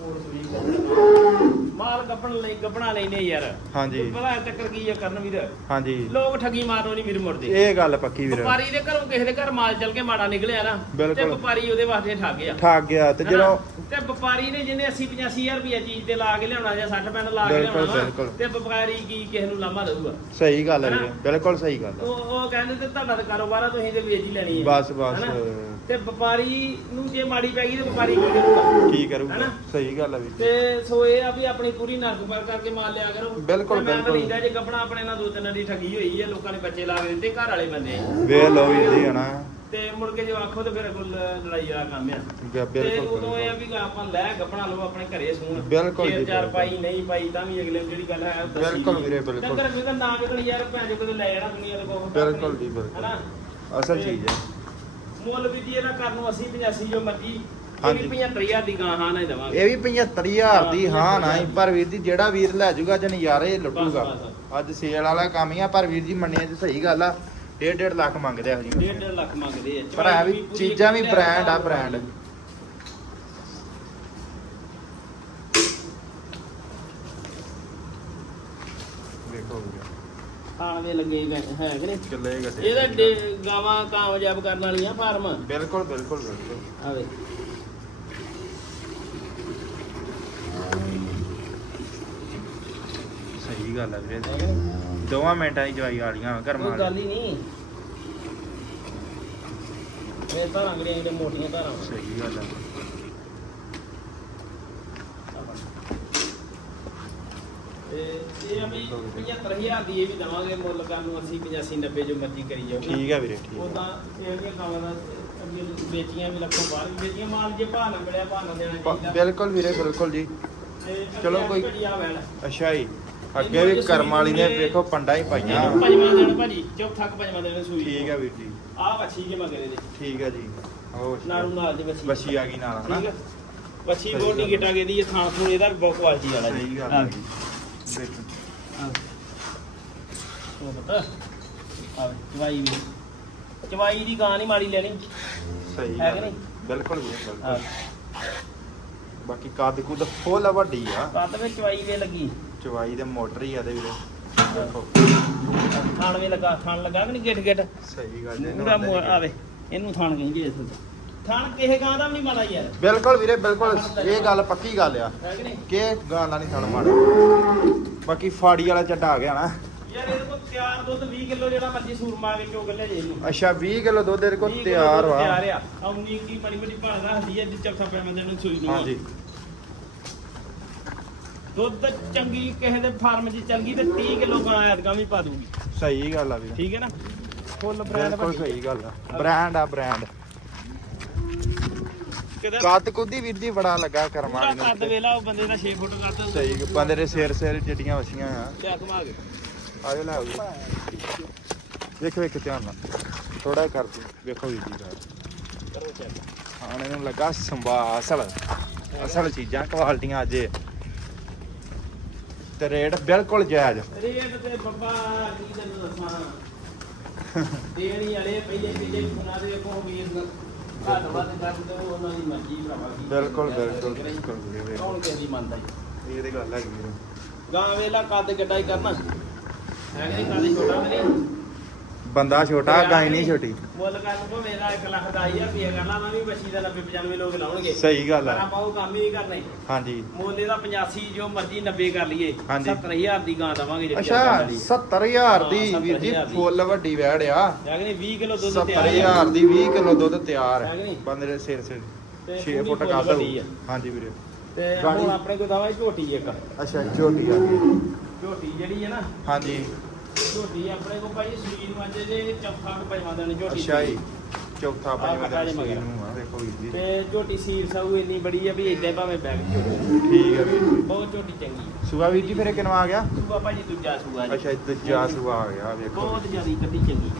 ਕੋਲ ਸੂਈ ਕਰਨਾ। ਮਾਲ ਗੱਪਣ ਲਈ ਗੱਪਣਾ ਲੈਨੇ ਯਾਰ ਹਾਂਜੀ ਪਤਾ ਚੱਕਰ ਕੀ ਆ ਕਰਨ ਵੀਰ ਹਾਂਜੀ ਲੋਕ ਠੱਗੀ ਮਾਰਨੋਂ ਨਹੀਂ ਵੀਰ ਮੁੜਦੇ ਇਹ ਗੱਲ ਪੱਕੀ ਵੀਰੇ ਵਪਾਰੀ ਦੇ ਘਰੋਂ ਕਿਸੇ ਦੇ ਘਰ ਮਾਲ ਚੱਲ ਕੇ ਮਾੜਾ ਨਿਕਲਿਆ ਨਾ ਤੇ ਬਿਲਕੁਲ। ਵਪਾਰੀ ਉਹਦੇ ਵਾਸਤੇ ਠੱਗ ਗਿਆ ਠੱਗ ਗਿਆ ਤੇ ਜਦੋਂ ਹਨਾ? ਤੇ ਵਪਾਰੀ ਨੇ ਜਿਹਨੇ 80 85000 ਰੁਪਏ ਚੀਜ਼ ਤੇ ਲਾ ਕੇ ਲਿਆਉਣਾ ਜਾਂ 60 ਪੈਣ ਲਾ ਕੇ ਬਿਲਕੁਲ, ਲਿਆਉਣਾ ਵਾ, ਬਿਲਕੁਲ। ਤੇ ਵਪਾਰੀ ਕੀ ਕਿਸੇ ਨੂੰ ਲਾਮਾ ਦਊਗਾ ਸਹੀ ਗੱਲ ਹੈ? ਵੀਰੇ ਬਿਲਕੁਲ ਸਹੀ ਗੱਲ ਹੈ ਉਹ ਉਹ ਕਹਿੰਦੇ ਤੇ ਤੁਹਾਡਾ ਤਾਂ ਕਾਰੋਬਾਰ ਆ ਤੁਸੀਂ ਤੇ ਵੇਚ ਹੀ ਲੈਣੀ ਹੈ ਬਸ ਬਸ ਹਨਾ? ਤੇ ਵਪਾਰੀ ਨੂੰ ਜੇ ਮਾੜੀ ਪੈ ਗਈ ਤੇ ਵਪਾਰੀ ਕੀ ਕਰੂਗਾ ਕੀ ਕਰੂਗਾ ਹਨਾ? ਸਹੀ ਗੱਲ ਹੈ ਵੀਰੇ ਤੇ ਸੋ ਇਹ ਆ ਵੀ ਆਪਣੀ ਪੂਰੀ ਨਰਕ ਪਰ ਕਰਕੇ ਮਾਲ ਲਿਆ ਕਰੋ ਬਿਲਕੁਲ, ਤੇ ਮੈਂ ਬਿਲਕੁਲ। ਜੇ ਕੱਪੜਾ ਆਪਣੇ ਨਾਲ ਦੋ ਤਿੰਨ ਦੀ ਠੱਗੀ ਹੋਈ ਹੈ ਲੋਕਾਂ ਨੇ ਬੱਚੇ ਲਾ ਕੇ ਦਿੱਤੇ ਘਰ ਵਾਲੇ ਬੰਦੇ ਆ। ਵੇਖ ਲਓ ਵੀਰ ਜੀ ਹਨਾ ਤੇ ਮੁੜ ਕੇ ਜੋ ਆਖੋ ਤੇ ਫਿਰ ਕੋਲ ਲੜਾਈ ਵਾਲਾ ਕੰਮ ਆ ਤੇ ਬਿਲਕੁਲ ਉਦੋਂ ਇਹ ਆ। ਵੀ ਆਪਾਂ ਲੈ ਗੱਪਣਾ ਲਓ ਆਪਣੇ ਘਰੇ ਸੂਣ ਬਿਲਕੁਲ ਜੇ ਜੀ, ਚਾਰ ਬਿਲਕੁਲ। ਪਾਈ ਨਹੀਂ ਪਾਈ ਤਾਂ ਵੀ ਅਗਲੇ ਨੂੰ ਜਿਹੜੀ ਗੱਲ ਹੈ ਉਹ ਦੱਸੀ ਬਿਲਕੁਲ। ਵੀਰੇ, ਬਿਲਕੁਲ। ਡੰਗਰ ਵੀ ਤਾਂ ਨਾ ਵਿਕਣ ਯਾਰ ਭੈਣ ਜੋ ਕਦੇ ਲੈ ਜਾਣਾ ਦੁਨੀਆ ਦੇ ਕੋਲ ਬਿਲਕੁਲ ਜੀ, ਬਿਲਕੁਲ। ਅਸਲ ਤੇ ਚੀਜ਼ ਹੈ ਮੁੱਲ ਵੀ ਜੀ ਇਹਦਾ ਕਰਨ ਨੂੰ 80 85 ਜੋ ਮਰਜ਼ੀ ਇਹ ਹਾਂਜੀ। ਵੀ 75000 ਦੀ ਗਾਂ ਹਾਂ ਨਾ ਹੀ ਦੇਵਾਂਗੇ। ਇਹ ਵੀ 75000 ਦੀ ਹਾਂ ਨਾ ਹੀ ਪਰ ਵੀਰ ਜੀ ਜਿਹੜਾ ਵੀਰ ਲੈ ਜਾਊਗਾ ਚ ਨਜ਼ਾਰੇ ਲੁੱਟੂਗਾ। ਬਸ, ਅੱਜ ਸੇਲ ਵਾਲਾ ਕੰਮ ਹੀ ਆ ਪਰ ਵੀਰ ਜੀ ਮੰਨਿਆ ਚ ਸਹੀ ਗੱਲ ਆ 1.5 ਲੱਖ ਮੰਗਦੇ ਆ ਜੀ ਡੇਢ ਡੇਢ ਲੱਖ ਮੰਗਦੇ ਆ। ਪਰ ਇਹ ਵੀ ਚੀਜ਼ਾਂ ਵੀ ਬ੍ਰਾਂਡ ਆ ਬ੍ਰਾਂਡ ਖਾਣ ਦੇ ਲੱਗੇ ਹੋਏ ਹੈ ਕਿ ਨਹੀਂ? ਚੱਲੇ ਗੱਡੇ ਇਹਦਾ ਡੇ- ਗਾਵਾਂ ਕਾਮਯਾਬ ਕਰਨ ਵਾਲੀਆਂ ਫਾਰਮ। ਬਿਲਕੁਲ ਬਿਲਕੁਲ ਬਿਲਕੁਲ। ਆਵੇ ਸਹੀ ਗੱਲ ਵੀਰੇ। ਦੋਵਾਂ ਮਿੰਟਾਂ ਦੀ ਜਵਾਈ ਵਾਲੀਆਂ ਘਰ ਕੋਈ ਮਾਰ ਗੱਲ ਹੀ ਨਹੀਂ। ਇਹ ਤਾਂ ਅੰਗੜੀਆਂ ਜਿਹੜੇ ਮੋਟੀਆਂ ਧਾਰਾਂ ਵਾਂ। ਸਹੀ ਗੱਲ ਆ। ਤੇ ਇਹ ਆ ਵੀ 75000 ਦੀ ਇਹ ਵੀ ਦਵਾਂਗੇ ਮੁੱਲ ਕਰਨ ਨੂੰ 80 85 90 ਜੋ ਮਰਜ਼ੀ ਕਰੀ ਜਾਓ। ਠੀਕ ਆ ਵੀਰੇ ਠੀਕ ਉਦਾਂ ਇਹ ਵੀ ਕਾਵਾਂ ਦਾ ਅੱਗੇ ਵੇਚੀਆਂ ਵੀ ਲੱਖੋਂ ਬਾਹਰ ਵੀ ਵੇਚੀਆਂ ਮਾਲ ਜੇ ਭਾਅ ਨਾ ਮਿਲਿਆ ਭਾਅ ਨਾ ਦੇਣਾ ਪ- ਚਾਹੀਦਾ। ਬਿਲਕੁਲ ਵੀਰੇ ਬਿਲਕੁਲ ਜੀ। ਚਲੋ ਕੋਈ- ਅੱਛਾ ਜੀ। ਅੱਗੇ ਵੀ ਕਰਮ ਵਾਲੀ ਨੇ ਵੇਖੋ ਪੰਡਾ ਹੀ ਪਾਈਆਂ। ਪੰਜਵਾਂ ਦਿਨ ਭਾਜੀ ਚੌਥਾ ਪੰਜਵਾਂ ਦਿਨ ਸੂਈ। ਠੀਕ ਆ ਵੀਰ ਜੀ। ਆ ਵੱਛੀ ਕੇ ਮਗਰੇ ਦੇ ਠੀਕ ਆ ਜੀ। ਹੋ ਨਾਲ ਦੀ ਵੱਛੀ। ਬੱਚੀ ਆ ਗਈ ਨਾਲ ਠੀਕ ਹਨਾ? ਆ। ਵੱਛੀ ਗੱਲ। ਗਿਟਾ ਦੀ ਥਾਂ ਥੂਣ ਇਹਦਾ ਬਹੁਤ ਕੁਆਲਿਟੀ ਵਾਲਾ ਜੀ। ਸਹੀ ਗੱਲ ਜੀ ਦੇਖੋ। ਆਹ। ਉਹ ਪਤਾ? ਆ ਚਵਾਈ ਵੀ। ਚਵਾਈ ਦੀ ਗਾਂ ਨਹੀਂ ਮਾੜੀ ਲੈਣੀ। ਸਹੀ ਹੈ ਕਿ। ਨਹੀਂ? ਬਿਲਕੁਲ ਆ ਬਿਲਕੁਲ। ਬਾਕੀ ਕੱਦ ਕੁਦ ਫੁੱਲ ਵੱਡੀ ਆ। ਕੱਦ ਵਿੱਚ ਚਵਾਈ ਵੇ ਲੱਗੀ। ਚਵਾਈ ਦੇ ਮੋਟਰ ਹੀ ਆ ਤੇ ਵੀਰੇ। ਦੇਖੋ। ਥਾਣ ਵੇ ਲੱਗਾ ਥਾਣ ਲੱਗਾ ਕਿ ਨਹੀਂ ਗਿੱਟ ਗਿੱਟ ਸਹੀ ਗੱਲ ਹੈ ਪੂਰਾ ਮੂੰਹ ਆਵੇ ਇਹਨੂੰ ਥਾਣ ਕਹਿੰਦੇ ਇਸ ਥਾਣ ਕਿਸੇ ਗਾਂ ਦਾ ਵੀ ਨਹੀਂ ਮਾੜਾ ਯਾਰ। ਬਿਲਕੁਲ ਵੀਰੇ ਬਿਲਕੁਲ। ਇਹ ਗੱਲ ਪੱਕੀ ਗੱਲ ਆ। ਹੈ ਕਿ ਨਹੀਂ? ਕਿ ਗਾਂ ਦਾ ਨਹੀਂ ਥਣ ਮਾੜਾ। ਬਾਕੀ ਫਾੜੀ ਵਾਲਾ ਚੱਡਾ ਆ ਗਿਆ ਨਾ। ਯਾਰ ਇਹਦੇ ਕੋਲ ਤਿਆਰ ਦੁੱਧ 20 ਕਿਲੋ ਜਿਹੜਾ ਮਰਜ਼ੀ ਸੂਰਮਾ ਕੇ ਚੋਗ ਲੈ ਜੇ ਇਹਨੂੰ ਅੱਛਾ 20 ਕਿਲੋ ਦੁੱਧ ਇਹਦੇ ਕੋਲ 20 ਕਿਲੋ ਤਿਆਰ ਦੁੱਧ ਵਾ। ਤਿਆਰ ਆ। ਆਉਣੀ ਕੀ ਬੜੀ ਬੜੀ ਭਾਣ ਰੱਖਦੀ ਹੈ ਜਿ ਚੌਥਾ ਪੈਣਾ ਦੇ ਨੂੰ ਸੂਈ ਨਹੀਂ ਆ। ਹਾਂਜੀ। ਦੁੱਧ ਚੰਗੀ ਕਿਸੇ ਦੇ ਫਾਰਮ 'ਚ ਚੰਗੀ ਤੇ 30 ਕਿਲੋ ਗਾਂ ਐਤਕਾਂ ਵੀ ਪਾ ਦੂਗੀ। ਸਹੀ ਗੱਲ ਆ ਵੀਰੇ। ਠੀਕ ਹੈ ਨਾ? ਫੁੱਲ ਬ੍ਰਾਂਡ ਬਿਲਕੁਲ ਸਹੀ ਗੱਲ ਆ। ਬ੍ਰਾਂਡ ਆ ਬ੍ਰਾਂਡ ਕਿਤੇ ਕੱਦ ਕੁੱਦੀ ਵੀਰ ਜੀ ਬੜਾ ਲੱਗਾ ਕਰਮਾਂ ਪੂਰਾ ਨੂੰ ਵੇਲਾ ਉਹ ਬੰਦੇ ਦਾ 6 ਫੁੱਟ ਕੱਦ ਸਹੀ ਬੰਦੇ ਦੇ ਸਿਰ ਸਿਰ ਜਿਹੜੀਆਂ ਵਸੀਆਂ ਆ। ਲਿਆ ਘੁਮਾ ਕੇ। ਆਜੋ ਲੈ ਆਓ ਵੇਖੋ ਵੇਖ ਧਿਆਨ ਨਾਲ। ਥੋੜਾ ਕਰ ਦੂ ਵੇਖੋ ਵੀਰ ਜੀ ਕਰੋ ਚੈੱਕ ਖਾਣੇ ਨੂੰ ਲੱਗਾ ਸੰਭਾ ਅਸਲ ਅਸਲ ਚੀਜ਼ਾਂ ਕੁਆਲਟੀਆਂ ਅੱਜ। ਇਹ। ਤੇ ਰੇਟ ਬਿਲਕੁਲ ਜਾਇਜ਼। ਰੇਟ ਤੇ ਬੱਬਾ ਕੀ ਤੈਨੂੰ ਦੱਸਾਂ। ਦੇਣੀ ਵਾਲੇ ਪਹਿਲੇ ਪਹਿਲੇ ਫੋਨਾਂ ਦੇ ਕੋ ਵੀਰ ਘੱਟ ਵੱਧ ਕਰ ਦਿਓ ਉਹਨਾਂ ਦੀ ਮਰਜ਼ੀ ਭਰਾਵਾ ਕੀ ਬਿਲਕੁਲ ਬਿਲਕੁਲ ਬਿਲਕੁਲ ਵੀਰੇ, ਵੇਖੋ। ਕੌਣ ਕਿਸੇ ਦੀ ਮੰਨਦਾ ਜੀ? ਇਹ ਤੇ ਗੱਲ ਹੈਗੀ ਵੀਰੇ ਗਾਂ ਵੇਲਾ ਕੱਦ ਗੱਡਾ ਹੀ ਕਰਨਾ। ਹੈ ਕਿ ਨਹੀਂ ਕੱਦ ਛੋਟਾ ਵੀ ਨਹੀਂ। ਬੰਦਾ ਛੋਟਾ ਗਾਈ ਨਹੀਂ ਛੋਟੀ। ਮੁੱਲ ਕਰਨ ਕੋ ਮੇਰਾ 1 ਲੱਖ ਦਾ ਹਜ਼ਾਰ ਰੁਪਏ ਕਰਨਾ ਮੈਂ ਵੀ ਬੱਚੀ ਦਾ 90 95 ਲੋਕ ਲਾਉਣਗੇ। ਸਹੀ ਗੱਲ ਆ। ਆਪਾਂ ਉਹ ਕੰਮ ਹੀ ਨਹੀਂ ਕਰਨੇ। ਹਾਂਜੀ। ਮੁੱਲ ਇਹਦਾ 85 ਜੋ ਮਰਜ਼ੀ 90 ਕਰ ਲਈਏ ਹਾਂਜੀ। 70000 ਦੀ ਗਾਂ ਦਵਾਂਗੇ ਜਿਹੜੀ ਅੱਛਾ ਆਪਾਂ ਲਈ 70000 ਦੀ ਵੀਰ ਜੀ 70,000 ਦੀ। ਫੁੱਲ ਵੱਡੀ ਵੈੜ ਆ। ਨਹੀਂ 20 ਕਿਲੋ ਦੁੱਧ ਤਿਆਰ ਹੈ 70000 ਦੀ 20 ਕਿਲੋ ਦੁੱਧ ਤਿਆਰ ਹੈ? ਬੰਦੇ ਦੇ ਸਿਰ ਸਿਰ ਤੇ 6 ਪੂਰੀ ਫੁੱਟ ਕੱਦ। ਹਾਂਜੀ ਵੀਰੇ। ਤੇ। ਹੁਣ ਆਪਣੇ ਕੋਲ ਦਵਾ ਝੋਟੀ ਇੱਕ। ਅੱਛਾ ਝੋਟੀ ਆ ਝੋਟੀ ਜਿਹੜੀ ਹੈ ਨਾ ਹਾਂਜੀ। ਝੋਟੀ ਆਪਣੇ ਕੋਲ ਭਾਈ ਸੂਈ ਨੂੰ ਅੱਜ ਜੇ ਚੌਥਾ ਕੁ ਪੰਜਵਾਂ ਦਿਨ ਝੋਟੀ ਅੱਛਾ ਜੀ ਸੂਈ। ਚੌਥਾ ਆਹ ਪੰਜਵਾਂ ਪਤਾ ਦਿਨ ਜੀ ਸੂਈ ਮਗਰ। ਨੂੰ ਆ ਦੇਖੋ ਵੀਰ ਜੀ। ਤੇ ਝੋਟੀ ਸੀਰ ਸਾਊ ਇੰਨੀ ਬੜੀ ਆ ਵੀ ਇਦਾਂ ਭਾਵੇਂ ਬੈਗ ਠੀਕ ਹੈ ਵੀਰ ਜੀ। ਬਹੁਤ ਝੋਟੀ ਚੰਗੀ ਸੂਆ ਵੀਰ ਜੀ ਫਿਰ ਇਹ ਕਿਨਵਾ ਆ ਗਿਆ? ਸੂਆ ਭਾਜੀ ਦੂਜਾ ਸੂਆ ਜੀ। ਅੱਛਾ ਦੂਜਾ ਸੂਆ ਆ ਗਿਆ ਵੇਖੋ। ਬਹੁਤ ਜ਼ਿਆਦੀ ਕੱਟੀ ਚੰਗੀ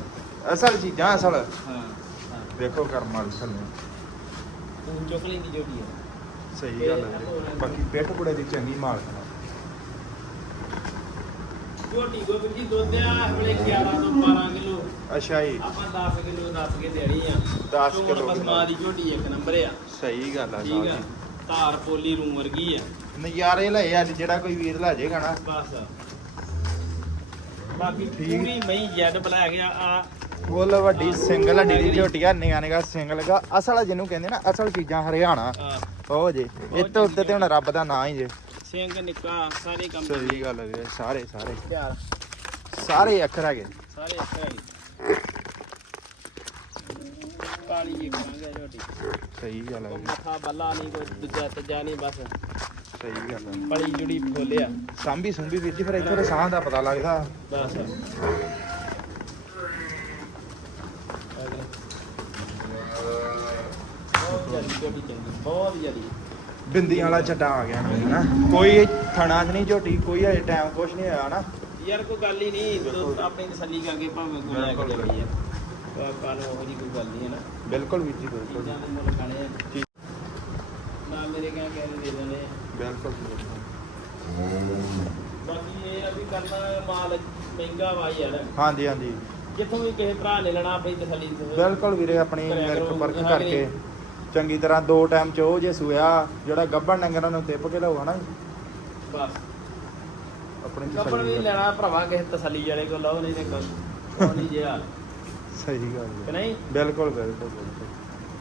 ਅਸਲ ਚੀਜ਼ਾਂ ਅਸਲ। ਹਾਂ ਵੇਖੋ ਕਰਮ ਵਾਲੀ ਥੱਲੇ ਤੂੰ ਚੁੱਕ ਲੈਂਦੀ ਝੋਟੀ ਆ। ਸਹੀ ਗੱਲ ਹੈ। ਬਾਕੀ ਪਿੱਠ ਪੁੜੇ ਦੀ ਚੰਗੀ ਮਾਲਕ ਝੋਟੀ ਵੀ ਜੀ ਦੁੱਧ ਆ ਹਵਲੇ 11 ਤੋਂ 12 ਕਿਲੋ। ਅੱਛਾ ਜੀ। ਆਪਾਂ 10 ਕਿਲੋ ਦੱਸ ਕੇ ਦੇਣੀ ਆ। 10 ਚੋਣ ਕਿਲੋ ਪਸਮਾ ਦੀ ਝੋਟੀ ਇੱਕ ਨੰਬਰ ਆ। ਸਹੀ ਗੱਲ ਆ ਠੀਕ ਆ। ਸਾਹਿਬ ਧਾਰ ਪੋਲੀ ਰੂਮ ਵਰਗੀ ਆ। ਨਜ਼ਾਰੇ ਲਏ ਅੱਜ ਜਿਹੜਾ ਕੋਈ ਵੀਰ ਲੈ ਜਾਏਗਾ ਨਾ। ਬਸ। ਬਾਕੀ ਠੀਕ। ਪੂਰੀ ਮਈ ਜੈਡ ਬਲੈਕ ਆ ਆ। ਫੁੱਲ ਵੱਡੀ ਸਿੰਗਲ ਹੱਡੀ ਦੀ ਨਿਗਾ ਨਿਗਾ ਸਿੰਗਲ ਗਾ। ਅਸਲ ਜਿਹਨੂੰ ਕਹਿੰਦੇ ਨਾ ਅਸਲ ਚੀਜ਼ਾਂ ਹਰਿਆਣਾ। ਆ, ਉਹ ਜੇ ਇਹ ਤੋਂ ਉੱਤੇ ਤੇ ਹੁਣ ਰੱਬ ਦਾ ਨਾਂ ਹੀ ਜੇ। ਸਿੰਘ ਨਿੱਕਾ ਸਾਰੇ ਕੰਮ ਸਹੀ ਗੱਲ ਹੈ ਵੀਰੇ, ਸਾਰੇ ਸਾਰੇ। ਪਿਆਰ ਸਾਰੇ ਅੱਖਰ ਹੈਗੇ। ਸਾਰੇ ਅੱਛੇ ਹੈਗੇ। ਕਾਲੀ ਜੀ ਕਰਾਂਗੇ ਝੋਟੀ ਸਹੀ ਗੱਲ ਹੈ ਮੱਥਾ ਬੱਲਾ ਨਹੀਂ ਕੋਈ ਦੂਜਾ ਤਜਾ ਨਹੀਂ ਬਸ। ਸਹੀ ਗੱਲ ਹੈ ਬੜੀ ਜੁੜੀ ਫੋਲਿਆ ਸਾਂਭੀ ਸੁੰਭੀ ਜੀ ਫਿਰ ਇੱਥੇ ਦੇ ਸਾਹ ਦਾ ਪਤਾ ਲੱਗਦਾ। ਬਸ। ਬਹੁਤ ਚੰਗੀ ਬਹੁਤ ਜਿਆਦੀ ਬਿੰਦੀਆਂ ਵਾਲਾ ਚੱਡਾ ਆ ਗਿਆ ਨਾ ਹਨਾ? ਕੋਈ ਥਣਾ 'ਚ ਨਹੀਂ ਝੋਟੀ ਕੋਈ ਹਜੇ ਟਾਈਮ ਕੁਛ ਨਹੀਂ ਹੋਇਆ ਨਾ ਯਾਰ ਕੋਈ ਗੱਲ ਹੀ ਨਹੀਂ ਆਪਣੀ ਤਸੱਲੀ ਕਰਕੇ ਭਾਵੇਂ ਕੋਈ ਲੈ ਕੇ। ਜਾਵੀ ਯਾਰ ਕੱਲ ਉਹ ਜੀ ਕੋਈ ਗੱਲ ਨਹੀਂ ਹੈ ਨਾ। ਬਿਲਕੁਲ ਵੀਰ ਜੀ ਬਿਲਕੁਲ। ਠੀਕ। ਨਾਲ ਮੇਰੇ ਕਹਿ ਕੇ ਦੇ ਦੇਣੇ। ਬਿਲਕੁਲ ਬਾਕੀ ਇਹ ਵੀ ਕਰਨਾ ਮਾਲ ਮਹਿੰਗਾ ਵਾ ਯਾਰ। ਹਾਂਜੀ ਹਾਂਜੀ। ਜਿੱਥੋਂ ਵੀ ਕਿਸੇ ਭਰਾ ਨੇ ਲੈਣਾ ਆਪਣੀ ਤਸੱਲੀ ਬਿਲਕੁਲ ਵੀਰੇ ਆਪਣੀ ਕਰੋ, ਪਰਖ ਕਰਕੇ? ਚੰਗੀ ਤਰ੍ਹਾਂ ਦੋ ਟਾਈਮ ਚ ਉਹ ਜੇ ਸੂਇਆ ਜਿਹੜਾ ਗੱਭਣ ਡੰਗਰਾਂ ਨੂੰ ਤਿੱਪ ਕੇ ਲਾਉਗਾ ਨਾ ਬਸ। ਆਪਣੀ ਕੱਪੜ ਤਸੱਲੀ ਵੀ ਕਰਕੇ। ਲੈਣਾ ਭਰਾਵਾ ਕਿਸੇ ਤਸੱਲੀ ਵਾਲੇ ਕੋਲ ਲਓ ਨਹੀਂ ਤੇ ਕੋਈ ਨਹੀਂ ਜਿਆ ਸਹੀ ਗੱਲ ਕਿ ਹੈ ਨਹੀਂ? ਬਿਲਕੁਲ ਬਿਲਕੁਲ ਬਿਲਕੁਲ।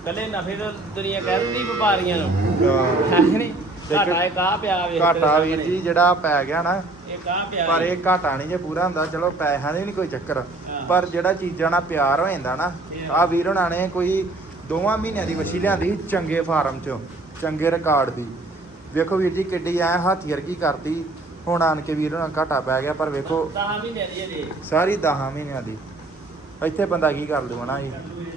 ਕੱਲੇ ਨਫੇ ਤੋਂ ਦੁਨੀਆ ਕਹਿ ਦਿੰਦੀ ਵਪਾਰੀਆਂ ਨੂੰ। ਹਾਂ। ਹੈ ਕਿ ਨਹੀਂ? ਘਾਟਾ ਇਹ ਕਾ ਪਿਆ ਵੇ ਘਾਟਾ ਵੀਰ ਜੀ ਜਿਹੜਾ ਪੈ ਗਿਆ ਨਾ ਇਹ ਕਾ ਪਿਆ ਪਰ। ਇਹ ਘਾਟਾ ਨਹੀਂ ਜੇ ਪੂਰਾ ਹੁੰਦਾ ਚਲੋ ਪੈਸਿਆਂ ਦੇ ਵੀ ਨਹੀਂ ਕੋਈ ਚੱਕਰ। ਹਾਂ। ਪਰ ਜਿਹੜਾ ਚੀਜ਼ਾਂ ਨਾਲ ਪਿਆਰ ਹੋ ਜਾਂਦਾ ਨਾ ਇਹ ਆ। ਵੀਰ ਹੁਣਾਂ ਨੇ ਕੋਈ ਦੋਵਾਂ ਮਹੀਨਿਆਂ ਦੀ ਵਛੀ ਲਿਆਂਦੀ ਚੰਗੇ ਫਾਰਮ ਚੋਂ ਚੰਗੇ ਰਿਕਾਰਡ ਦੀ। ਵੇਖੋ ਵੀਰ ਜੀ ਕਿੱਡੀ ਐ ਹੱਥ ਵਰਗੀ ਕਰਤੀ ਹੁਣ ਆਣ ਕੇ ਵੀਰ ਹੁਣਾਂ ਘਾਟਾ ਪੈ ਗਿਆ ਪਰ ਵੇਖੋ ਦਸਾਂ ਮਹੀਨਿਆਂ ਦੀ ਸਾਰੀ 10 ਮਹੀਨਿਆਂ ਦੀ। ਇੱਥੇ ਬੰਦਾ ਕੀ ਕਰ ਲੂ ਹਨਾ ਜੀ?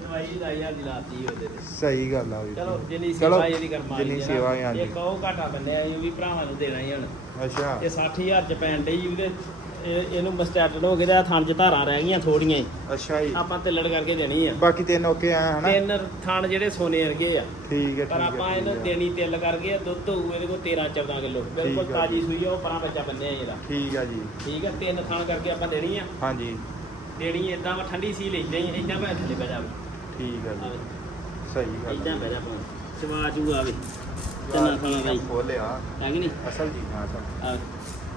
ਦਾ ਉਹਦੇ ਤੇ ਸਹੀ ਗੱਲ ਆ ਵੀਰ ਚਲੋ ਜੀ। ਜਿੰਨੀ ਸੇਵਾ ਇਹਦੀ ਕਰਮਾ ਜਿੰਨੀ ਸੇਵਾ ਹੈ, ਹਾਂਜੀ। ਇਹ ਕਹੋ ਘਾਟਾ ਬੰਨਿਆ ਇਹ ਵੀ ਭਰਾਵਾਂ ਨੂੰ ਦੇਣਾ ਹੀ ਹੁਣ। ਅੱਛਾ। ਇਹ 60000 ਚ ਪੈਣ ਡਈ ਉਹਦੇ। ਇਹ- ਇਹਨੂੰ ਮਸਟੈਟਡ ਹੋ ਗਿਆ ਥਣ ਚ ਧਾਰਾਂ ਰਹਿ ਗਈਆਂ ਥੋੜੀਆਂ ਹੀ। ਅੱਛਾ ਜੀ। ਆਪਾਂ ਤਿੱਲੜ ਕਰਕੇ ਦੇਣੀ ਆ। ਬਾਕੀ ਤਿੰਨ ਓਕੇ ਆ ਹਨਾ? ਤਿੰਨ ਥਣ ਜਿਹੜੇ ਸੋਨੇ ਵਰਗੇ ਆ। ਠੀਕ ਹੈ ਪਰ ਆਪਾਂ ਇਹਨੂੰ। ਦੇਣੀ ਤਿੱਲ ਕਰਕੇ ਆ, ਦੁੱਧ ਹੋਊ ਇਹਦੇ ਕੋਲ 13 14 ਕਿਲੋ। ਬਿਲਕੁਲ ਆ ਤਾਜੀ ਜੀ। ਸੂਈ ਆ ਉਹ ਪਰਾਂ ਬੱਚਾ ਬੰਨਿਆ ਇਹਦਾ। ਠੀਕ ਆ ਜੀ। ਠੀਕ ਆ ਤਿੰਨ ਥਣ ਕਰਕੇ ਆਪਾਂ ਦੇਣੀ ਆ। ਹਾਂਜੀ। ਦੇਣੀ ਇਦਾਂ ਵਾ ਠੰਡੀ ਸੀ ਲੈਂਦੇ ਹੀ ਇਦਾਂ ਬੈ ਥੱਲੇ ਬਹਿ ਜਾ ਠੀਕ ਆ ਜੀ। ਸਹੀ ਗੱਲ ਇਦਾਂ। ਬਹਿ ਜਾ। ਪਾ ਸਵਾ ਜੂ ਆਵੇ ਤਿੰਨਾਂ ਥਾਂ ਦਾ ਹੀ। ਖੋਲਿਆ ਹੈ ਕਿ ਨਹੀਂ? ਅਸਲ ਜੀ ਹਾਂ ਤਾਂ।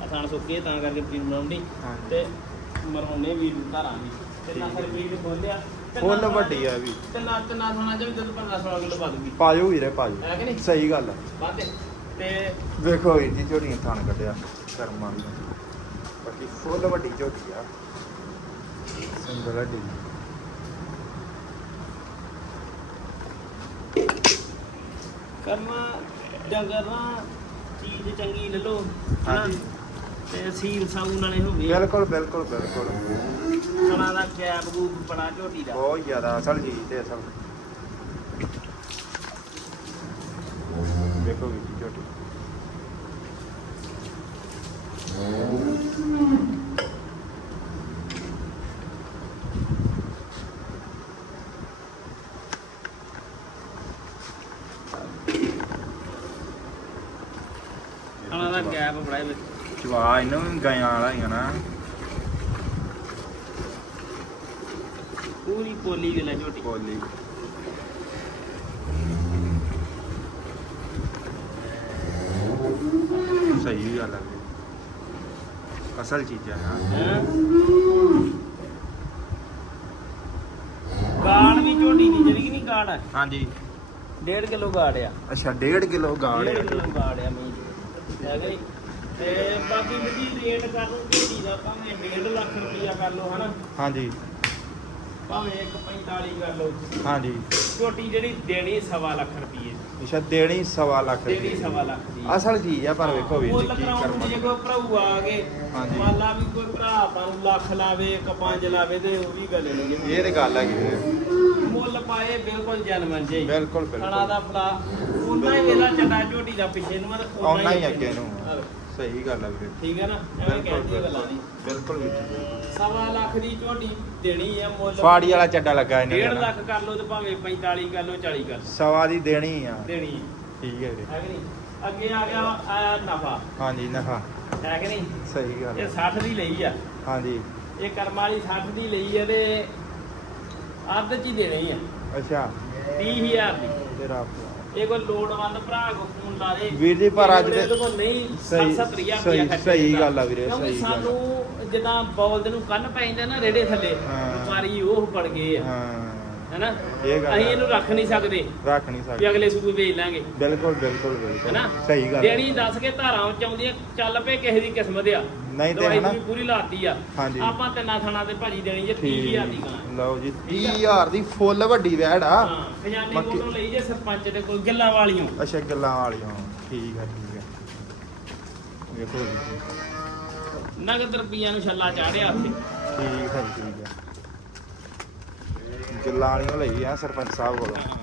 ਆ ਥਾਂ ਸੁੱਕੇ ਤਾਂ ਕਰਕੇ ਪੀਰ ਬਣਾਉਣੀ ਹਾਂਜੀ। ਤੇ ਮਰਹੋਨੇ ਵੀ ਧਾਰਾਂ ਵੀ ਤਿੰਨਾਂ ਹੈ। ਫਿਰ ਪੀਰ ਖੋਲਿਆ ਫੁੱਲ ਵੱਡੀ ਆ ਵੀ। ਤਿੰਨਾਂ ਤਿੰਨਾਂ ਥਾਂ ਚ ਵੀ ਦੁੱਧ 15 16 ਕਿਲੋ ਪਾ ਦੂਗੀ ਪਾਜੋ ਵੀਰੇ ਪਾਜੋ ਹੈ ਕਿ ਨਹੀਂ? ਸਹੀ ਗੱਲ ਆ। ਵਾਧੇ ਤੇ ਵੇਖੋ ਵੀਰ ਜੀ ਝੋਟੀਆਂ ਥਾਣ ਕੱਢਿਆ। ਕਰਮਾਂ ਦੀ ਬਾਕੀ ਫੁੱਲ ਵੱਡੀ ਝੋਟੀ ਆ। ਸਿੰਗਲ ਹੱਡੀ ਕਰਮਾ ਡੰਗਰ ਨਾ ਚੀਜ਼ ਚੰਗੀ ਲੈ ਲਓ ਹਨਾ? ਹਾਂਜੀ। ਤੇ ਸੀਲ ਸਾਊ ਨਾਲੇ ਹੋਵੇ ਬਿਲਕੁਲ ਬਿਲਕੁਲ ਬਿਲਕੁਲ ਦਾ ਕੈਪ ਗੂਪ ਬੜਾ ਝੋਟੀ ਦਾ ਬਹੁਤ ਜ਼ਿਆਦਾ ਅਸਲ ਜੀ ਤੇ ਅਸਲ ਵੇਖੋ ਵੀਰ ਜੀ ਝੋਟੀ ਖਾਣਾ ਦਾ ਕੈਪ ਬੜਾ ਵਿੱਚ। ਚਵਾ ਇਹਨੂੰ ਵੀ ਗਾਇਆਂ ਵਾਲਾ ਹੀ ਆ ਨਾ। ਪੂਰੀ ਪੋਲੀ ਵੇਲੇ ਝੋਟੀ। ਬੋਲੀ ਸਹੀ ਗੱਲ ਆ। ਵੀਰੇ। ਅਸਲ ਚੀਜ਼ਾਂ ਆ ਹੈਂ? ਗਾੜ ਵੀ ਝੋਟੀ ਦੀ ਜਿਹੜੀ ਕਿ ਨਹੀਂ ਗਾੜ ਹੈ ਹਾਂਜੀ। 1.5 ਕਿਲੋ ਗਾੜ ਆ। ਅੱਛਾ 1.5 ਕਿਲੋ ਗਾੜ ਆ। ਕਿਲੋ ਗਾੜ ਆ ਮੀਟ ਹੈਗਾ ਜੀ ਤੇ ਬਾਕੀ ਵੀ ਰੇਟ ਕਰ ਲਓ ਝੋਟੀ ਦਾ ਭਾਵੇਂ 1.5 ਲੱਖ ਰੁਪਈਆ ਕਰ ਲਓ ਹਨਾ? ਹਾਂਜੀ। ਭਾਵੇਂ 1.45 ਕਰ ਲਓ। ਹਾਂਜੀ। ਝੋਟੀ ਜਿਹੜੀ ਦੇਣੀ ਸਵਾ ਲੱਖ ਰੁਪਈਏ। ਅੱਛਾ ਦੇਣੀ ਸਵਾ ਲੱਖ ਦੇਣੀ ਰੁਪਏ ਸਵਾ ਲੱਖ ਦੀ। ਅਸਲ ਚੀਜ਼ ਆ ਪਰ ਵੇਖੋ ਵੀਰ ਮੁੱਲ ਜੀ ਕੀ ਕਰਾਉਣ ਨੂੰ ਜੇ ਕਰਮ ਕੋਈ ਭਰਾਊ ਆ ਗਏ ਹਾਂਜੀ। ਮੰਨ ਲਾ ਵੀ ਕੋਈ ਭਰਾ ਆਪਾਂ ਨੂੰ ਲੱਖ ਲਾਵੇ ਇੱਕ ਪੰਜ ਲਾਵੇ ਤੇ ਉਹ ਵੀ ਗੱਲ ਨਹੀਂ ਇਹ ਤੇ ਗੱਲ ਹੈਗੀ ਵੀਰੇ। ਮੁੱਲ ਪਾਏ ਬਿਲਕੁਲ ਜਨਮਨ ਜੇ। ਬਿਲਕੁਲ ਖਾਣਾ ਬਿਲਕੁਲ ਦਾ ਫਲਾ ਉਹਨਾਂ ਹੀ ਵੇਲਾ ਚੱਡਾ ਝੋਟੀ ਦਾ ਪਿੱਛੇ ਨੂੰ ਆ ਤੇ ਓਨਾ ਆਉਣਾ ਹੀ ਅੱਗੇ ਨੂੰ। ਆਹੋ, ਸਹੀ ਗੱਲ ਆ ਵੀਰੇ। ਠੀਕ ਹੈ ਨਾ? ਐਵੇਂ ਬਿਲਕੁਲ ਕਹਿੰਦੀ ਗੱਲਾਂ ਨਹੀਂ ਬਿਲਕੁਲ ਵੀਰ ਜੀ। ਸਵਾ ਲੱਖ ਦੀ ਝੋਟੀ ਦੇਣੀ ਆ ਮੁੱਲ। ਫਾੜੀ ਵਾਲਾ ਚੱਡਾ ਲੱਗਾ ਇਹਨੇ 1.5 ਨਾ। ਲੱਖ ਕਰ ਲਓ ਤੇ ਭਾਵੇਂ 45 ਕਰ ਲਓ 40 ਕਰ ਲਓ। ਸਵਾ ਦੀ ਦੇਣੀ ਆ। ਦੇਣੀ ਠੀਕ ਹੈ ਵੀਰੇ ਹੈ ਕਿ ਨਹੀਂ? ਅੱਗੇ ਆ ਗਿਆ ਆ ਨਫਾ। ਹਾਂਜੀ ਨਫਾ। ਹੈ ਕਿ ਨਹੀਂ? ਸਹੀ ਗੱਲ ਇਹ। 60 ਦੀ ਲਈ ਆ। ਹਾਂਜੀ। ਇਹ ਕਰਮ ਵਾਲੀ 60 ਦੀ ਲਈ ਆ ਤੇ ਅੱਧ ਚ ਹੀ ਦੇਣੀ ਆ। ਅੱਛਾ। 30000 ਦੀ। ਤੇਰਾ ਇਹ ਕੋਈ ਲੋੜਵੰਦ ਭਰਾ ਕੋ ਫੋਨ ਲਾ ਦੇ ਵੀਰ ਜੀ, ਪਰ ਅੱਜ ਦੇ- ਨਹੀਂ ਸਹੀ- 70000 ਸਹੀ- ਸਹੀ। ਗੱਲ ਆ ਵੀਰੇ, ਸਹੀ ਗੱਲ। ਸਾਨੂੰ ਜਿੱਦਾਂ ਬੌਲਦ ਨੂੰ ਕੰਨ ਪੈ ਜਾਂਦੇ ਨਾ ਰੇੜੇ ਥੱਲੇ। ਮਾਰੀ ਉਹ ਬਣ ਗਏ ਆ ਹਾਂ ਹੈਨਾ? ਇਹ ਗੱਲ ਅਸੀਂ ਹੈ। ਇਹਨੂੰ ਰੱਖ ਨਹੀਂ ਸਕਦੇ। ਰੱਖ ਨਹੀਂ ਵੀ ਸਕਦੇ ਅਗਲੇ ਸੂਬੇ ਵੇਚ ਲਾਂਗੇ। ਬਿਲਕੁਲ ਬਿਲਕੁਲ ਬਿਲਕੁਲ। ਹੈਨਾ? ਸਹੀ ਗੱਲ ਹੈ। ਦੇਣੀ ਦੱਸ ਕੇ ਧਾਰਾਂ ਚ ਆਉਂਦੀਆਂ ਚੱਲ ਪਏ ਕਿਸੇ ਦੀ ਕਿਸਮਤ ਆ। ਨਹੀਂ ਤੇ ਦਵਾਈ ਹਨਾ। ਵੀ ਪੂਰੀ ਲਾਤੀ ਆ। ਹਾਂਜੀ। ਆਪਾਂ ਤਿੰਨਾਂ ਥਾਣਾ ਤੇ ਭਾਜੀ ਦੇਣੀ ਜੇ 30000 ਦੀ ਗਾਂ। ਠੀਕ ਲਓ ਜੀ 30000 ਦੀ ਫੁੱਲ ਵੱਡੀ ਵੈੜ ਆ। ਹਾਂ ਖਜ਼ਾਨੀ ਬਾਕੀ- ਕੋਲੋਂ ਲਈ ਜੇ ਸਰਪੰਚ ਦੇ ਕੋਲ ਗੱਲਾਂ ਵਾਲੀਆਂ। ਅੱਛਾ ਗੱਲਾਂ ਵਾਲੀਆਂ। ਠੀਕ ਵੇਖੋ ਜੀ। ਨਗਦ ਰੁਪਈਆਂ ਨੂੰ ਛੱਲਾ ਚਾੜਿਆ ਉੱਥੇ। ਠੀਕ ਹੈ ਠੀਕ ਹੈ ਗੱਲਾਂ ਵਾਲੀਆਂ ਲਈ ਆ ਸਰਪੰਚ ਸਾਹਿਬ ਕੋਲੋਂ। ਹਾਂ।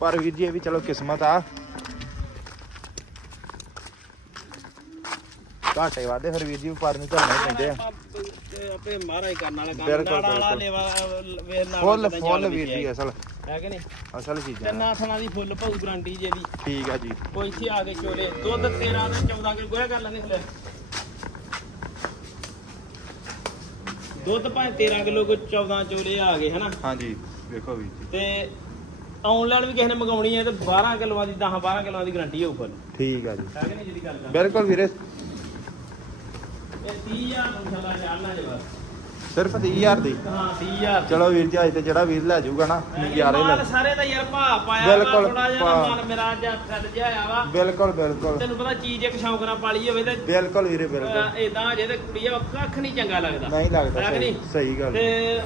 ਪਰ ਵੀਰ ਜੀ ਇਹ ਵੀ ਚਲੋ ਕਿਸਮਤ ਆ। ਘਾਟੇ ਵਾਦੇ ਫਿਰ ਵੀਰ ਜੀ ਵਪਾਰ ਨੂੰ ਝੱਲਣੇ ਪੈਂਦੇ ਆ। ਆਪਾਂ ਆਪੇ ਮਹਾਰਾਜ ਕਰਨ ਵਾਲਾ ਕੰਮ ਬਿਲਕੁਲ, ਨਾੜਾ ਵਾਲਾ ਬਿਲਕੁਲ। ਲੇਵਾ ਵੇਰ ਨਾਲ ਫੁੱਲ ਕਿੱਦਾਂ ਫੁੱਲ ਚੱਲ ਵੀਰ ਜੀ ਅਸਲ। ਹੈ ਕਿ ਨਹੀਂ? ਅਸਲ ਚੀਜ਼ਾਂ। ਤਿੰਨਾਂ ਥਾਂ ਦੀ ਫੁੱਲ ਭਾਊ ਗਰੰਟੀ ਜੇ ਦੀ ਠੀਕ ਆ ਜੀ। ਕੋਈ ਇੱਥੇ ਆ ਕੇ ਚੋਲੇ ਦੁੱਧ 13 ਤੇ 14 ਕਿਲੋ ਗੋਇਆ ਕਰ ਲੈਂਦੇ ਹਲੇ ਦੁੱਧ ਭਾਵੇਂ 13 ਕਿਲੋ ਕੋ 14 ਚੋਲੇ ਆ ਗਏ ਹਨਾ? ਹਾਂਜੀ ਵੇਖੋ ਜੀ ਤੇ ਆਨਲਾਈਨ ਵੀ ਕਿਸੇ ਨੇ ਮੰਗਾਉਣੀ ਹੈ ਤੇ 12 ਕਿਲੋਆਂ ਦੀ 10 12 ਕਿਲੋਆਂ ਦੀ ਗਰੰਟੀ ਹੋਊ ਫੁੱਲ ਠੀਕ ਆ ਜੀ। ਹੈ ਕਿ ਨਹੀਂ ਜਿਹਦੀ ਗੱਲ ਕਰ ਬਿਲਕੁਲ ਵੀਰੇ। ਇਹ 30000 ਨੂੰ ਛੱਲਾ ਚਾੜਨਾ ਜੇ ਬਸ। ਸਿਰਫ 30000 ਦੀ। ਹਾਂ 30000 ਚਲੋ ਵੀਰ ਜੀ ਅੱਜ ਤੇ ਜਿਹੜਾ ਵੀਰ ਲੈ ਜਾਊਗਾ ਨਾ ਨਜ਼ਾਰੇ ਲੈ ਸਾਰੇ ਦਾ ਯਾਰ ਭਾ ਪਾਇਆ ਬਿਲਕੁਲ, ਥੋੜਾ ਜਿਹਾ ਭਾ। ਮਨ ਮੇਰਾ ਅੱਜ ਛੱਡ ਜਿਹਾ ਆਇਆ ਵਾ। ਬਿਲਕੁਲ ਬਿਲਕੁਲ। ਤੈਨੂੰ ਪਤਾ ਚੀਜ਼ ਇੱਕ ਸ਼ੌਂਕ ਨਾਲ ਪਾਲੀ ਹੋਵੇ ਤੇ ਬਿਲਕੁਲ ਵੀਰੇ ਬਿਲਕੁਲ। ਇਦਾਂ ਜੇ ਤੇ ਕੁੜੀ ਆ ਕੱਖ ਨਹੀਂ ਚੰਗਾ ਲੱਗਦਾ। ਨਹੀਂ ਲੱਗਦਾ ਸਹੀ। ਗੱਲ। ਤੇ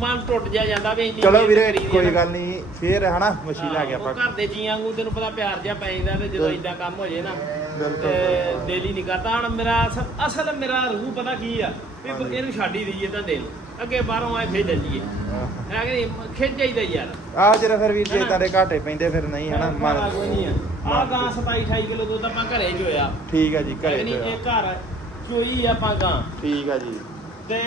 ਮਨ ਟੁੱਟ ਜਾ ਜਾਂਦਾ ਵੀ ਚਲੋ ਵੀਰੇ ਕੋਈ। ਗੱਲ ਨਹੀਂ। ਫੇਰ ਹਨਾ ਮੱਛੀ ਲੈ ਹਾਂ, ਉਹ ਆਪਾਂ। ਘਰ ਦੇ ਜੀਆਂ ਨੂੰ ਤੈਨੂੰ ਪਤਾ ਪਿਆਰ ਜਿਹਾ ਪੈ ਜਾਂਦਾ ਤੇ ਜਦੋਂ ਇਦਾਂ ਕੰਮ ਹੋ ਜੇ ਨਾ ਬਿਲਕੁਲ ਤੇ ਦਿਲ ਹੀ ਨਹੀਂ ਕਰਦਾ। ਹੁਣ ਮੇਰਾ ਅਸਲ- ਅਸਲ ਮੇਰਾ ਰੂਹ ਪਤਾ ਕੀ ਆ? ਵੀ ਹਾਂਜੀ। ਇਹਨੂੰ ਛੱਡ ਹੀ ਦਈਏ ਤਾਂ ਦਿਲ। ਅੱਗੇ ਬਾਹਰੋਂ ਆਏ ਫੇਰ ਚੱਲੀਏ। ਹੈ। ਕਿ ਨਹੀਂ? ਖਿੱਚ ਜਾਈਦਾ ਯਾਰ। ਆ ਜਿਹੜਾ ਫਿਰ ਵੀਰ ਜੀ ਦੇ ਘਾਟੇ ਪੈਂਦੇ ਫਿਰ ਨਹੀਂ ਹਨਾ ਮਾਰਾ ਕੋਈ ਮਨ ਨਹੀਂ ਆ। ਆ ਗਾਂ 27 28 ਕਿਲੋ ਦੁੱਧ ਆਪਾਂ ਘਰੇ ਚੋਇਆ। ਠੀਕ ਆ ਜੀ ਹੈ ਘਰੇ ਨਹੀਂ? ਇਹ ਘਰ ਚੋਈ ਆ ਆਪਾਂ ਗਾਂ। ਠੀਕ ਆ ਜੀ। ਤੇ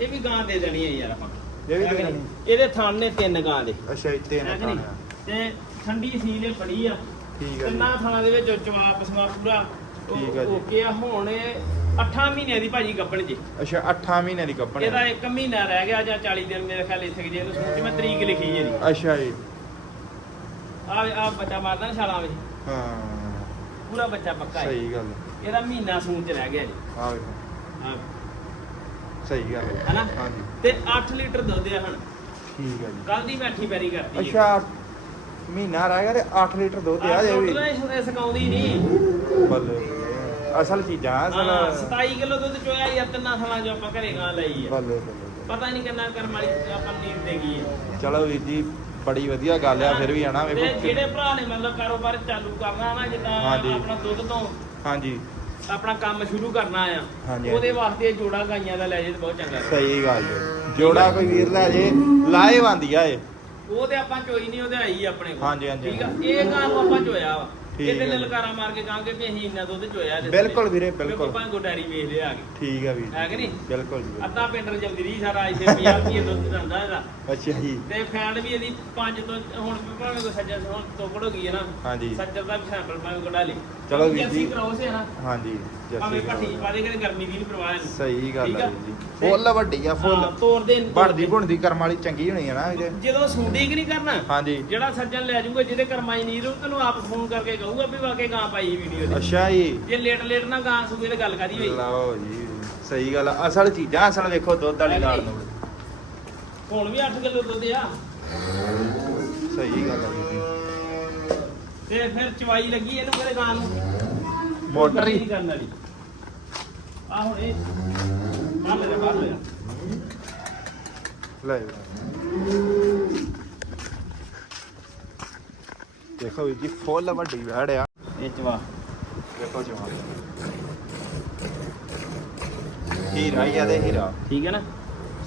ਇਹ ਵੀ ਗਾਂ ਦੇ ਦੇਣੀ ਹੈ ਯਾਰ ਆਪਾਂ। ਇਹ ਵੀ ਹੈ ਕਿ ਦੇ ਨਹੀਂ? ਦੇਣੀ? ਇਹਦੇ ਥਣ ਨੇ ਤਿੰਨ ਗਾਂ ਦੇ। ਅੱਛਾ ਇੱਥੇ ਹੈ ਨਾ ਕਿ ਨਹੀਂ? ਤੇ ਠੰਡੀ ਸੀਲ ਪੜੀ ਆ। ਠੀਕ ਆ ਜੀ। ਤਿੰਨਾਂ ਥਾਣਾ ਦੇ ਵਿੱਚ ਚਵਾਪ ਸਮਾ ਪੂਰਾ। ਠੀਕ ਆ ਜੀ। ਓਕੇ ਆ ਹੁਣ ਇਹ 8 ਮਹੀਨਿਆਂ ਦੀ ਭਾਜੀ ਗੱਪਣ ਜੀ। ਅੱਛਾ 8 ਮਹੀਨੇ ਦੀ ਕੱਪਣ ਇਹਦਾ ਇੱਕ ਮਹੀਨਾ ਰਹਿ ਗਿਆ ਜਾਂ 40 ਦਿਨ ਮੇਰੇ ਖਿਆਲ ਇੱਥੇ ਜੇ ਇਹਨੂੰ ਸੂਚ ਮੈਂ ਤਰੀਕ ਲਿਖੀ ਜੀ ਅੱਛਾ ਜੀ। ਆ ਆ ਬੱਚਾ ਮਾਰਦਾ ਨਾ ਛਾਲਾਂ ਵਿੱਚ। ਹਾਂ। ਪੂਰਾ ਬੱਚਾ ਪੱਕਾ ਹੈ। ਸਹੀ ਗੱਲ ਇਹਦਾ ਮਹੀਨਾ ਸੂਚ ਰਹਿ ਗਿਆ ਜੀ। ਆ ਵੇਖੋ। ਹਾਂ ਸਹੀ ਗੱਲ ਹੈ। ਹਨਾ? ਹਾਂਜੀ। ਤੇ 8 ਲੀਟਰ ਦੁੱਧ ਆ ਹੁਣ। ਠੀਕ ਆ ਜੀ। ਕੱਲ ਦੀ ਬੈਠੀ ਪੈਰੀ ਕਰਦੀ ਹੈ। ਅੱਛਾ ਮਹੀਨਾ ਰਹਿ ਗਿਆ ਤੇ 8 ਲੀਟਰ ਦੁੱਧ ਆ ਜੇ ਵੀ। ਇਹ ਸਕਾਉਂਦੀ ਨਹੀਂ। ਬੱਲੇ। ਅਸਲ ਚੀਜ਼ਾਂ ਅਸਲ ਹਾਂ 27 ਕਿਲੋ ਦੁੱਧ ਚੋਇਆ ਯਾਰ ਤਿੰਨਾਂ ਥਾਲਾਂ ਜੋ ਆਪਾਂ ਘਰੇ ਗਾਂ ਲਈ ਆ। ਬੱਲੇ ਬੱਲੇ ਪਤਾ ਨਹੀਂ ਕਿੰਨਾ ਕਰਮ ਵਾਲੀ ਆਪਾਂ ਨੀਂਦ ਦੇ ਗਈ ਹੈ ਚਲੋ ਵੀਰ ਜੀ ਬੜੀ ਵਧੀਆ ਗੱਲ ਆ ਫਿਰ ਵੀ ਹਨਾ ਤੇ ਵੇਖੋ ਜਿਹੜੇ ਭਰਾ ਨੇ ਮਤਲਬ ਕਾਰੋਬਾਰ ਚਾਲੂ ਕਰਨਾ ਨਾ ਜਿੱਦਾਂ ਹਾਂਜੀ। ਆਪਣਾ ਦੁੱਧ ਤੋਂ। ਹਾਂਜੀ। ਆਪਣਾ ਕੰਮ ਸ਼ੁਰੂ ਕਰਨਾ ਆ। ਹਾਂਜੀ, ਉਹਦੇ। ਵਾਸਤੇ ਇਹ ਜੋੜਾ ਗਾਈਆਂ ਦਾ ਲੈ ਜੇ ਤੇ ਬਹੁਤ ਚੰਗਾ। ਸਹੀ ਗੱਲ ਜੀ। ਜੋੜਾ ਕੋਈ ਵੀਰ ਲੈ ਜੇ ਲਾਏ ਬੰਦੀ ਆ ਇਹ। ਉਹ ਤੇ ਆਪਾਂ ਚੋਈ ਨਹੀਂ ਉਹਦੇ ਆਈ ਆਪਣੇ ਕੋਲ। ਹਾਂਜੀ, ਹਾਂਜੀ, ਠੀਕ ਆ? ਇਹ ਗਾਂ ਨੂੰ ਆਪਾਂ ਚੋਇਆ ਵਾ। ਇਹਦੇ ਹੈ। ਲਲਕਾਰਾ ਮਾਰ ਕੇ ਕਹਾਂਗੇ ਵੀ ਅਸੀਂ ਇੰਨਾ ਦੁੱਧ ਚੋਇਆ ਇਹਦੇ ਬਿਲਕੁਲ। ਵੀਰੇ, ਬਿਲਕੁਲ। ਭਾਵੇਂ ਗੋਡਾਰੀ ਵੇਚ ਲਿਆ ਆ ਕੇ। ਠੀਕ ਆ ਵੀਰ ਹੈ ਕਿ ਨਹੀਂ? ਬਿਲਕੁਲ ਜੀ ਅੱਧਾ ਪਿੰਡ ਰਜਲਦੀ ਰਹੀ ਸਾਰਾ ਇਸੇ 50 ਰੁਪਏ ਦੁੱਧ ਦਿੰਦਾ ਇਹਦਾ। ਅੱਛਾ ਜੀ। ਤੇ ਫੈਨ ਵੀ ਇਹਦੀ 5 ਤੋਂ ਹੁਣ ਭਾਵੇਂ ਕੋਈ ਸੱਜਰ ਹੁਣ ਤੋਕੜ ਹੋ ਗਈ ਹੈ ਨਾ ਹਾਂਜੀ। ਸੱਜਰ ਦਾ ਵੀ ਸੈਂਪਲ ਭਾਵੇਂ ਕਢਾ ਲਈ। ਚਲੋ ਵੀਰ ਜੀ। ਕਰਾਉ ਸੇ ਨਾ ਹਾਂਜੀ ਭਾਵੇਂ ਜੱਸੀ ਭੱਠੀ ਪਾ ਦੇ ਕਿ ਗਰਮੀ ਦੀ ਨਹੀਂ ਪਰਵਾਹ ਨਹੀਂ ਸਹੀ ਗੱਲ? ਵੀਰ ਜੀ। ਫੁੱਲ ਵੱਡੀ ਆ ਹਾਂ, ਫੁੱਲ ਤੋੜ ਦੇ। ਬਣਦੀ ਕਰਮ ਵਾਲੀ ਚੰਗੀ ਹੋਣੀ ਆ ਨਾ ਜਦੋਂ ਸੂਡਿੰਗ ਨਹੀਂ ਕਰਨਾ ਹਾਂਜੀ। ਜਿਹੜਾ ਸੱਜਣ ਲੈ ਜਾਊਗਾ ਜਿਹਦੇ ਕਰਮਾਈ ਨਹੀਂ ਰੂ ਤੈਨੂੰ ਆਪ ਫੋਨ ਕਰਕੇ ਕਹੂਗਾ ਵੀ ਵਾਕੇ ਗਾਂ ਪਾਈ ਵੀਡੀਓ ਦੇ। ਅੱਛਾ ਜੀ। ਜੇ ਲੇਟ ਲੇਟ ਨਾ ਗਾਂ ਸੂਏ ਤੇ ਗੱਲ ਕਰੀ ਹੋਈ? ਲਓ ਜੀ ਸਹੀ ਗੱਲ ਆ। ਅਸਲ ਚੀਜ਼ਾਂ ਅਸਲ ਵੇਖੋ ਦੁੱਧ ਵਾਲੀ ਨਾਲ ਨੂੰ ਹੁਣ ਵੀ 8 ਕਿਲੋ ਦੁੱਧ ਆ। ਸਹੀ ਗੱਲ ਆ ਜੀ। ਤੇ ਫਿਰ ਚਵਾਈ ਲੱਗੀ ਇਹਨੂੰ ਕਿਹੜੇ ਗਾਂ ਨੂੰ? ਮੋਟਰ ਹੀ। ਨਹੀਂ ਕਰਨ ਵਾਲੀ? ਆ ਹੁਣ ਇਹ ਬਾਹਰ ਲੈ ਜਾ, ਬਾਹਰ ਲੈ ਜਾ। ਲੈ ਦੇਖੋ ਵੀਰ ਜੀ ਫੁੱਲ ਵੱਡੀ ਵੈੜ ਆ। ਇਹ ਚਵਾ ਦੇਖੋ ਜਵਾਨ ਹੀਰਾ ਹੀ ਆ ਤੇ ਹੀਰਾ। ਠੀਕ ਹੈ ਨਾ?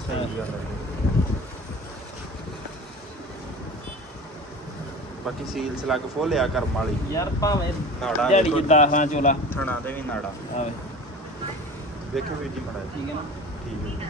ਸਹੀ ਗੱਲ ਹੈ ਬਾਕੀ ਸੀਲ ਸਲੱਗ ਫੁੱਲ ਆ ਕਰਮ ਵਾਲੀ। ਯਾਰ ਭਾਵੇਂ ਨਾੜਾ ਦਿਹਾੜੀ ਦੇਖੋ। ਜਿੱਦਾਂ ਹਾਂ ਚੋਲਾ। ਥਣਾ ਦੇ ਵੀ ਨਾੜਾ। ਆਵੇ। ਦੇਖੋ ਵੀਰ ਜੀ ਮੜਾ ਠੀਕ ਹੈ ਨਾ? ਠੀਕ ਹੈ।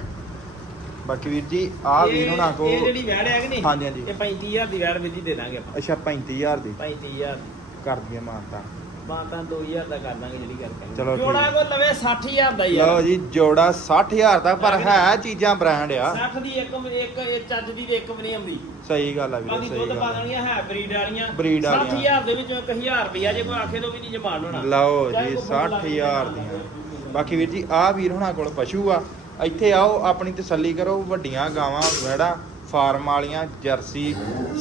ਬਾਕੀ ਵੀਰ ਜੀ ਆ ਵੀਰ ਹੁਣਾਂ ਕੋ ਇਹ ਜਿਹੜੀ ਵੈੜ ਹੈ ਕਿ ਨਹੀਂ? ਹਾਂਜੀ, ਹਾਂਜੀ। ਇਹ 35000 ਦੀ ਵੈੜ ਵਿੱਚ ਹੀ ਦੇ ਦਾਂਗੇ ਆਪਾਂ। ਅੱਛਾ 35000 ਦੀ। 35000 ਕਰ ਦਈਏ ਮਾਨਤਾ। ਬਾਤਾਂ 2000 ਦਾ ਕਰ ਦਾਂਗੇ ਜਿਹੜੀ ਗੱਲ ਕਰੀ ਚਲੋ ਜੋੜਾ। ਕੋ ਲਵੇ 60000 ਦਾ ਆ। ਲਓ ਜੀ ਜੋੜਾ 60000 ਦਾ ਪਰ ਹੈ ਚੀਜ਼ਾਂ ਬ੍ਰਾਂਡ ਆ। 60 ਦੀ ਇੱਕ ਇੱਕ ਇਹ ਚੱਜ ਦੀ ਤੇ ਇੱਕ ਵੀ ਨਹੀਂ ਆਉਂਦੀ ਸਹੀ ਗੱਲ ਆ ਵੀਰੇ ਬਾਕੀ ਸਹੀ ਦੁੱਧ ਪਾ ਗੱਲ ਆ। ਦੇਣੀਆਂ ਹੈ ਬਰੀਡ ਵਾਲੀਆਂ। Breed ਵਾਲੀਆਂ। 60000 ਦੇ ਵਿੱਚੋਂ 1000 ਰੁਪਿਆ ਜੇ ਕੋਈ ਆਖੇ ਤੋਂ ਵੀ ਨਹੀਂ ਜਮਾਨ ਹੋਣਾ ਲਓ ਜੀ ਕੋਈ ਫੁੱਲ ਲੱਗ 60000 ਜਾਏ, ਦੀਆਂ। ਬਾਕੀ ਵੀਰ ਜੀ ਆਹ ਵੀਰ ਹੁਣਾਂ ਕੋਲ ਪਸ਼ੂ ਆ। ਇੱਥੇ ਆਓ ਆਪਣੀ ਤਸੱਲੀ ਕਰੋ ਵੱਡੀਆਂ ਗਾਵਾਂ ਵੈੜਾ ਫਾਰਮ ਵਾਲੀਆਂ ਜਰਸੀ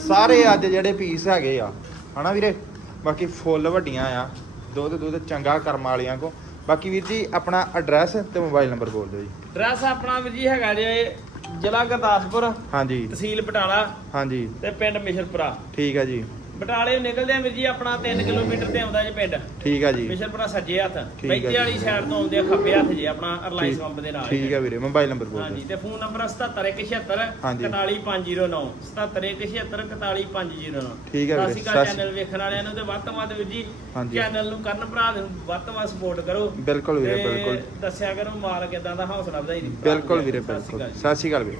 ਸਾਰੇ ਅੱਜ ਜਿਹੜੇ ਪੀਸ ਹੈਗੇ ਆ। ਹਨਾ ਵੀਰੇ? ਬਾਕੀ ਫੁੱਲ ਵੱਡੀਆਂ ਆ। ਦੁੱਧ ਦੁੱਧ ਚੰਗਾ ਕਰਮ ਵਾਲੀਆਂ ਕੋ। ਬਾਕੀ ਵੀਰ ਜੀ ਆਪਣਾ ਐਡਰੈਸ ਤੇ ਮੋਬਾਈਲ ਨੰਬਰ ਬੋਲ ਦਿਓ ਜੀ। ਡਰੈਸ ਆਪਣਾ ਵੀਰ ਜੀ ਹੈਗਾ ਜੇ ਜ਼ਿਲ੍ਹਾ ਗੁਰਦਾਸਪੁਰ ਹਾਂਜੀ। ਤਹਿਸੀਲ ਬਟਾਲਾ ਹਾਂਜੀ। ਤੇ ਪਿੰਡ ਮਿਸ਼ਰਪੁਰਾ। ਠੀਕ ਹੈ ਜੀ। ਬਟਾਲੇ ਨਿਕਲਦੇ ਆ ਵੀਰ ਜੀ ਆਪਣਾ 3 ਕਿਲੋਮੀਟਰ ਤੇ ਆਉਂਦਾ ਜੇ ਪਿੰਡ। ਠੀਕ ਹੈ ਜੀ। ਮਿਸ਼ਰਪੁਰਾ ਸੱਜੇ ਹੱਥ ਬੈਂਤੇ। ਵਾਲੀ ਸਾਈਡ ਤੋਂ ਆਉਂਦੇ ਆ ਖੱਬੇ ਹੱਥ ਜੇ ਆਪਣਾ ਠੀਕ- ਪੰਪ ਦੇ ਨਾਲ। ਠੀਕ ਹੈ ਵੀਰੇ ਮੋਬਾਈਲ ਨੰਬਰ ਬੋਲ ਹਾਂਜੀ ਤੇ ਫੋਨ ਨੰਬਰ 7776 ਹਾਂਜੀ। 41509 7776 41509 ਠੀਕ ਵੀਰੇ, ਸਤਿ- ਚੈਨਲ ਵੇਖਣ ਵਾਲਿਆਂ ਨੂੰ ਤੇ ਵੱਧ ਤੋਂ ਵੱਧ ਵੀਰ ਜੀ। ਚੈਨਲ ਨੂੰ ਕਰਨ ਭਰਾ ਨੂੰ ਵੱਧ ਤੋਂ ਵੱਧ ਸਪੋਰਟ ਕਰੋ। ਬਿਲਕੁਲ ਵੀਰੇ ਬਿਲਕੁਲ। ਦੱਸਿਆ ਕਰੋ ਮਾਲ ਕਿਦਾਂ ਦਾ ਹੌਸਲਾ ਵਧਾਈ ਦੀ ਬਿਲਕੁਲ ਵੀਰੇ ਬਿਲਕੁਲ। ਸ਼੍ਰੀ ਅਕਾਲ ਵੀਰੇ।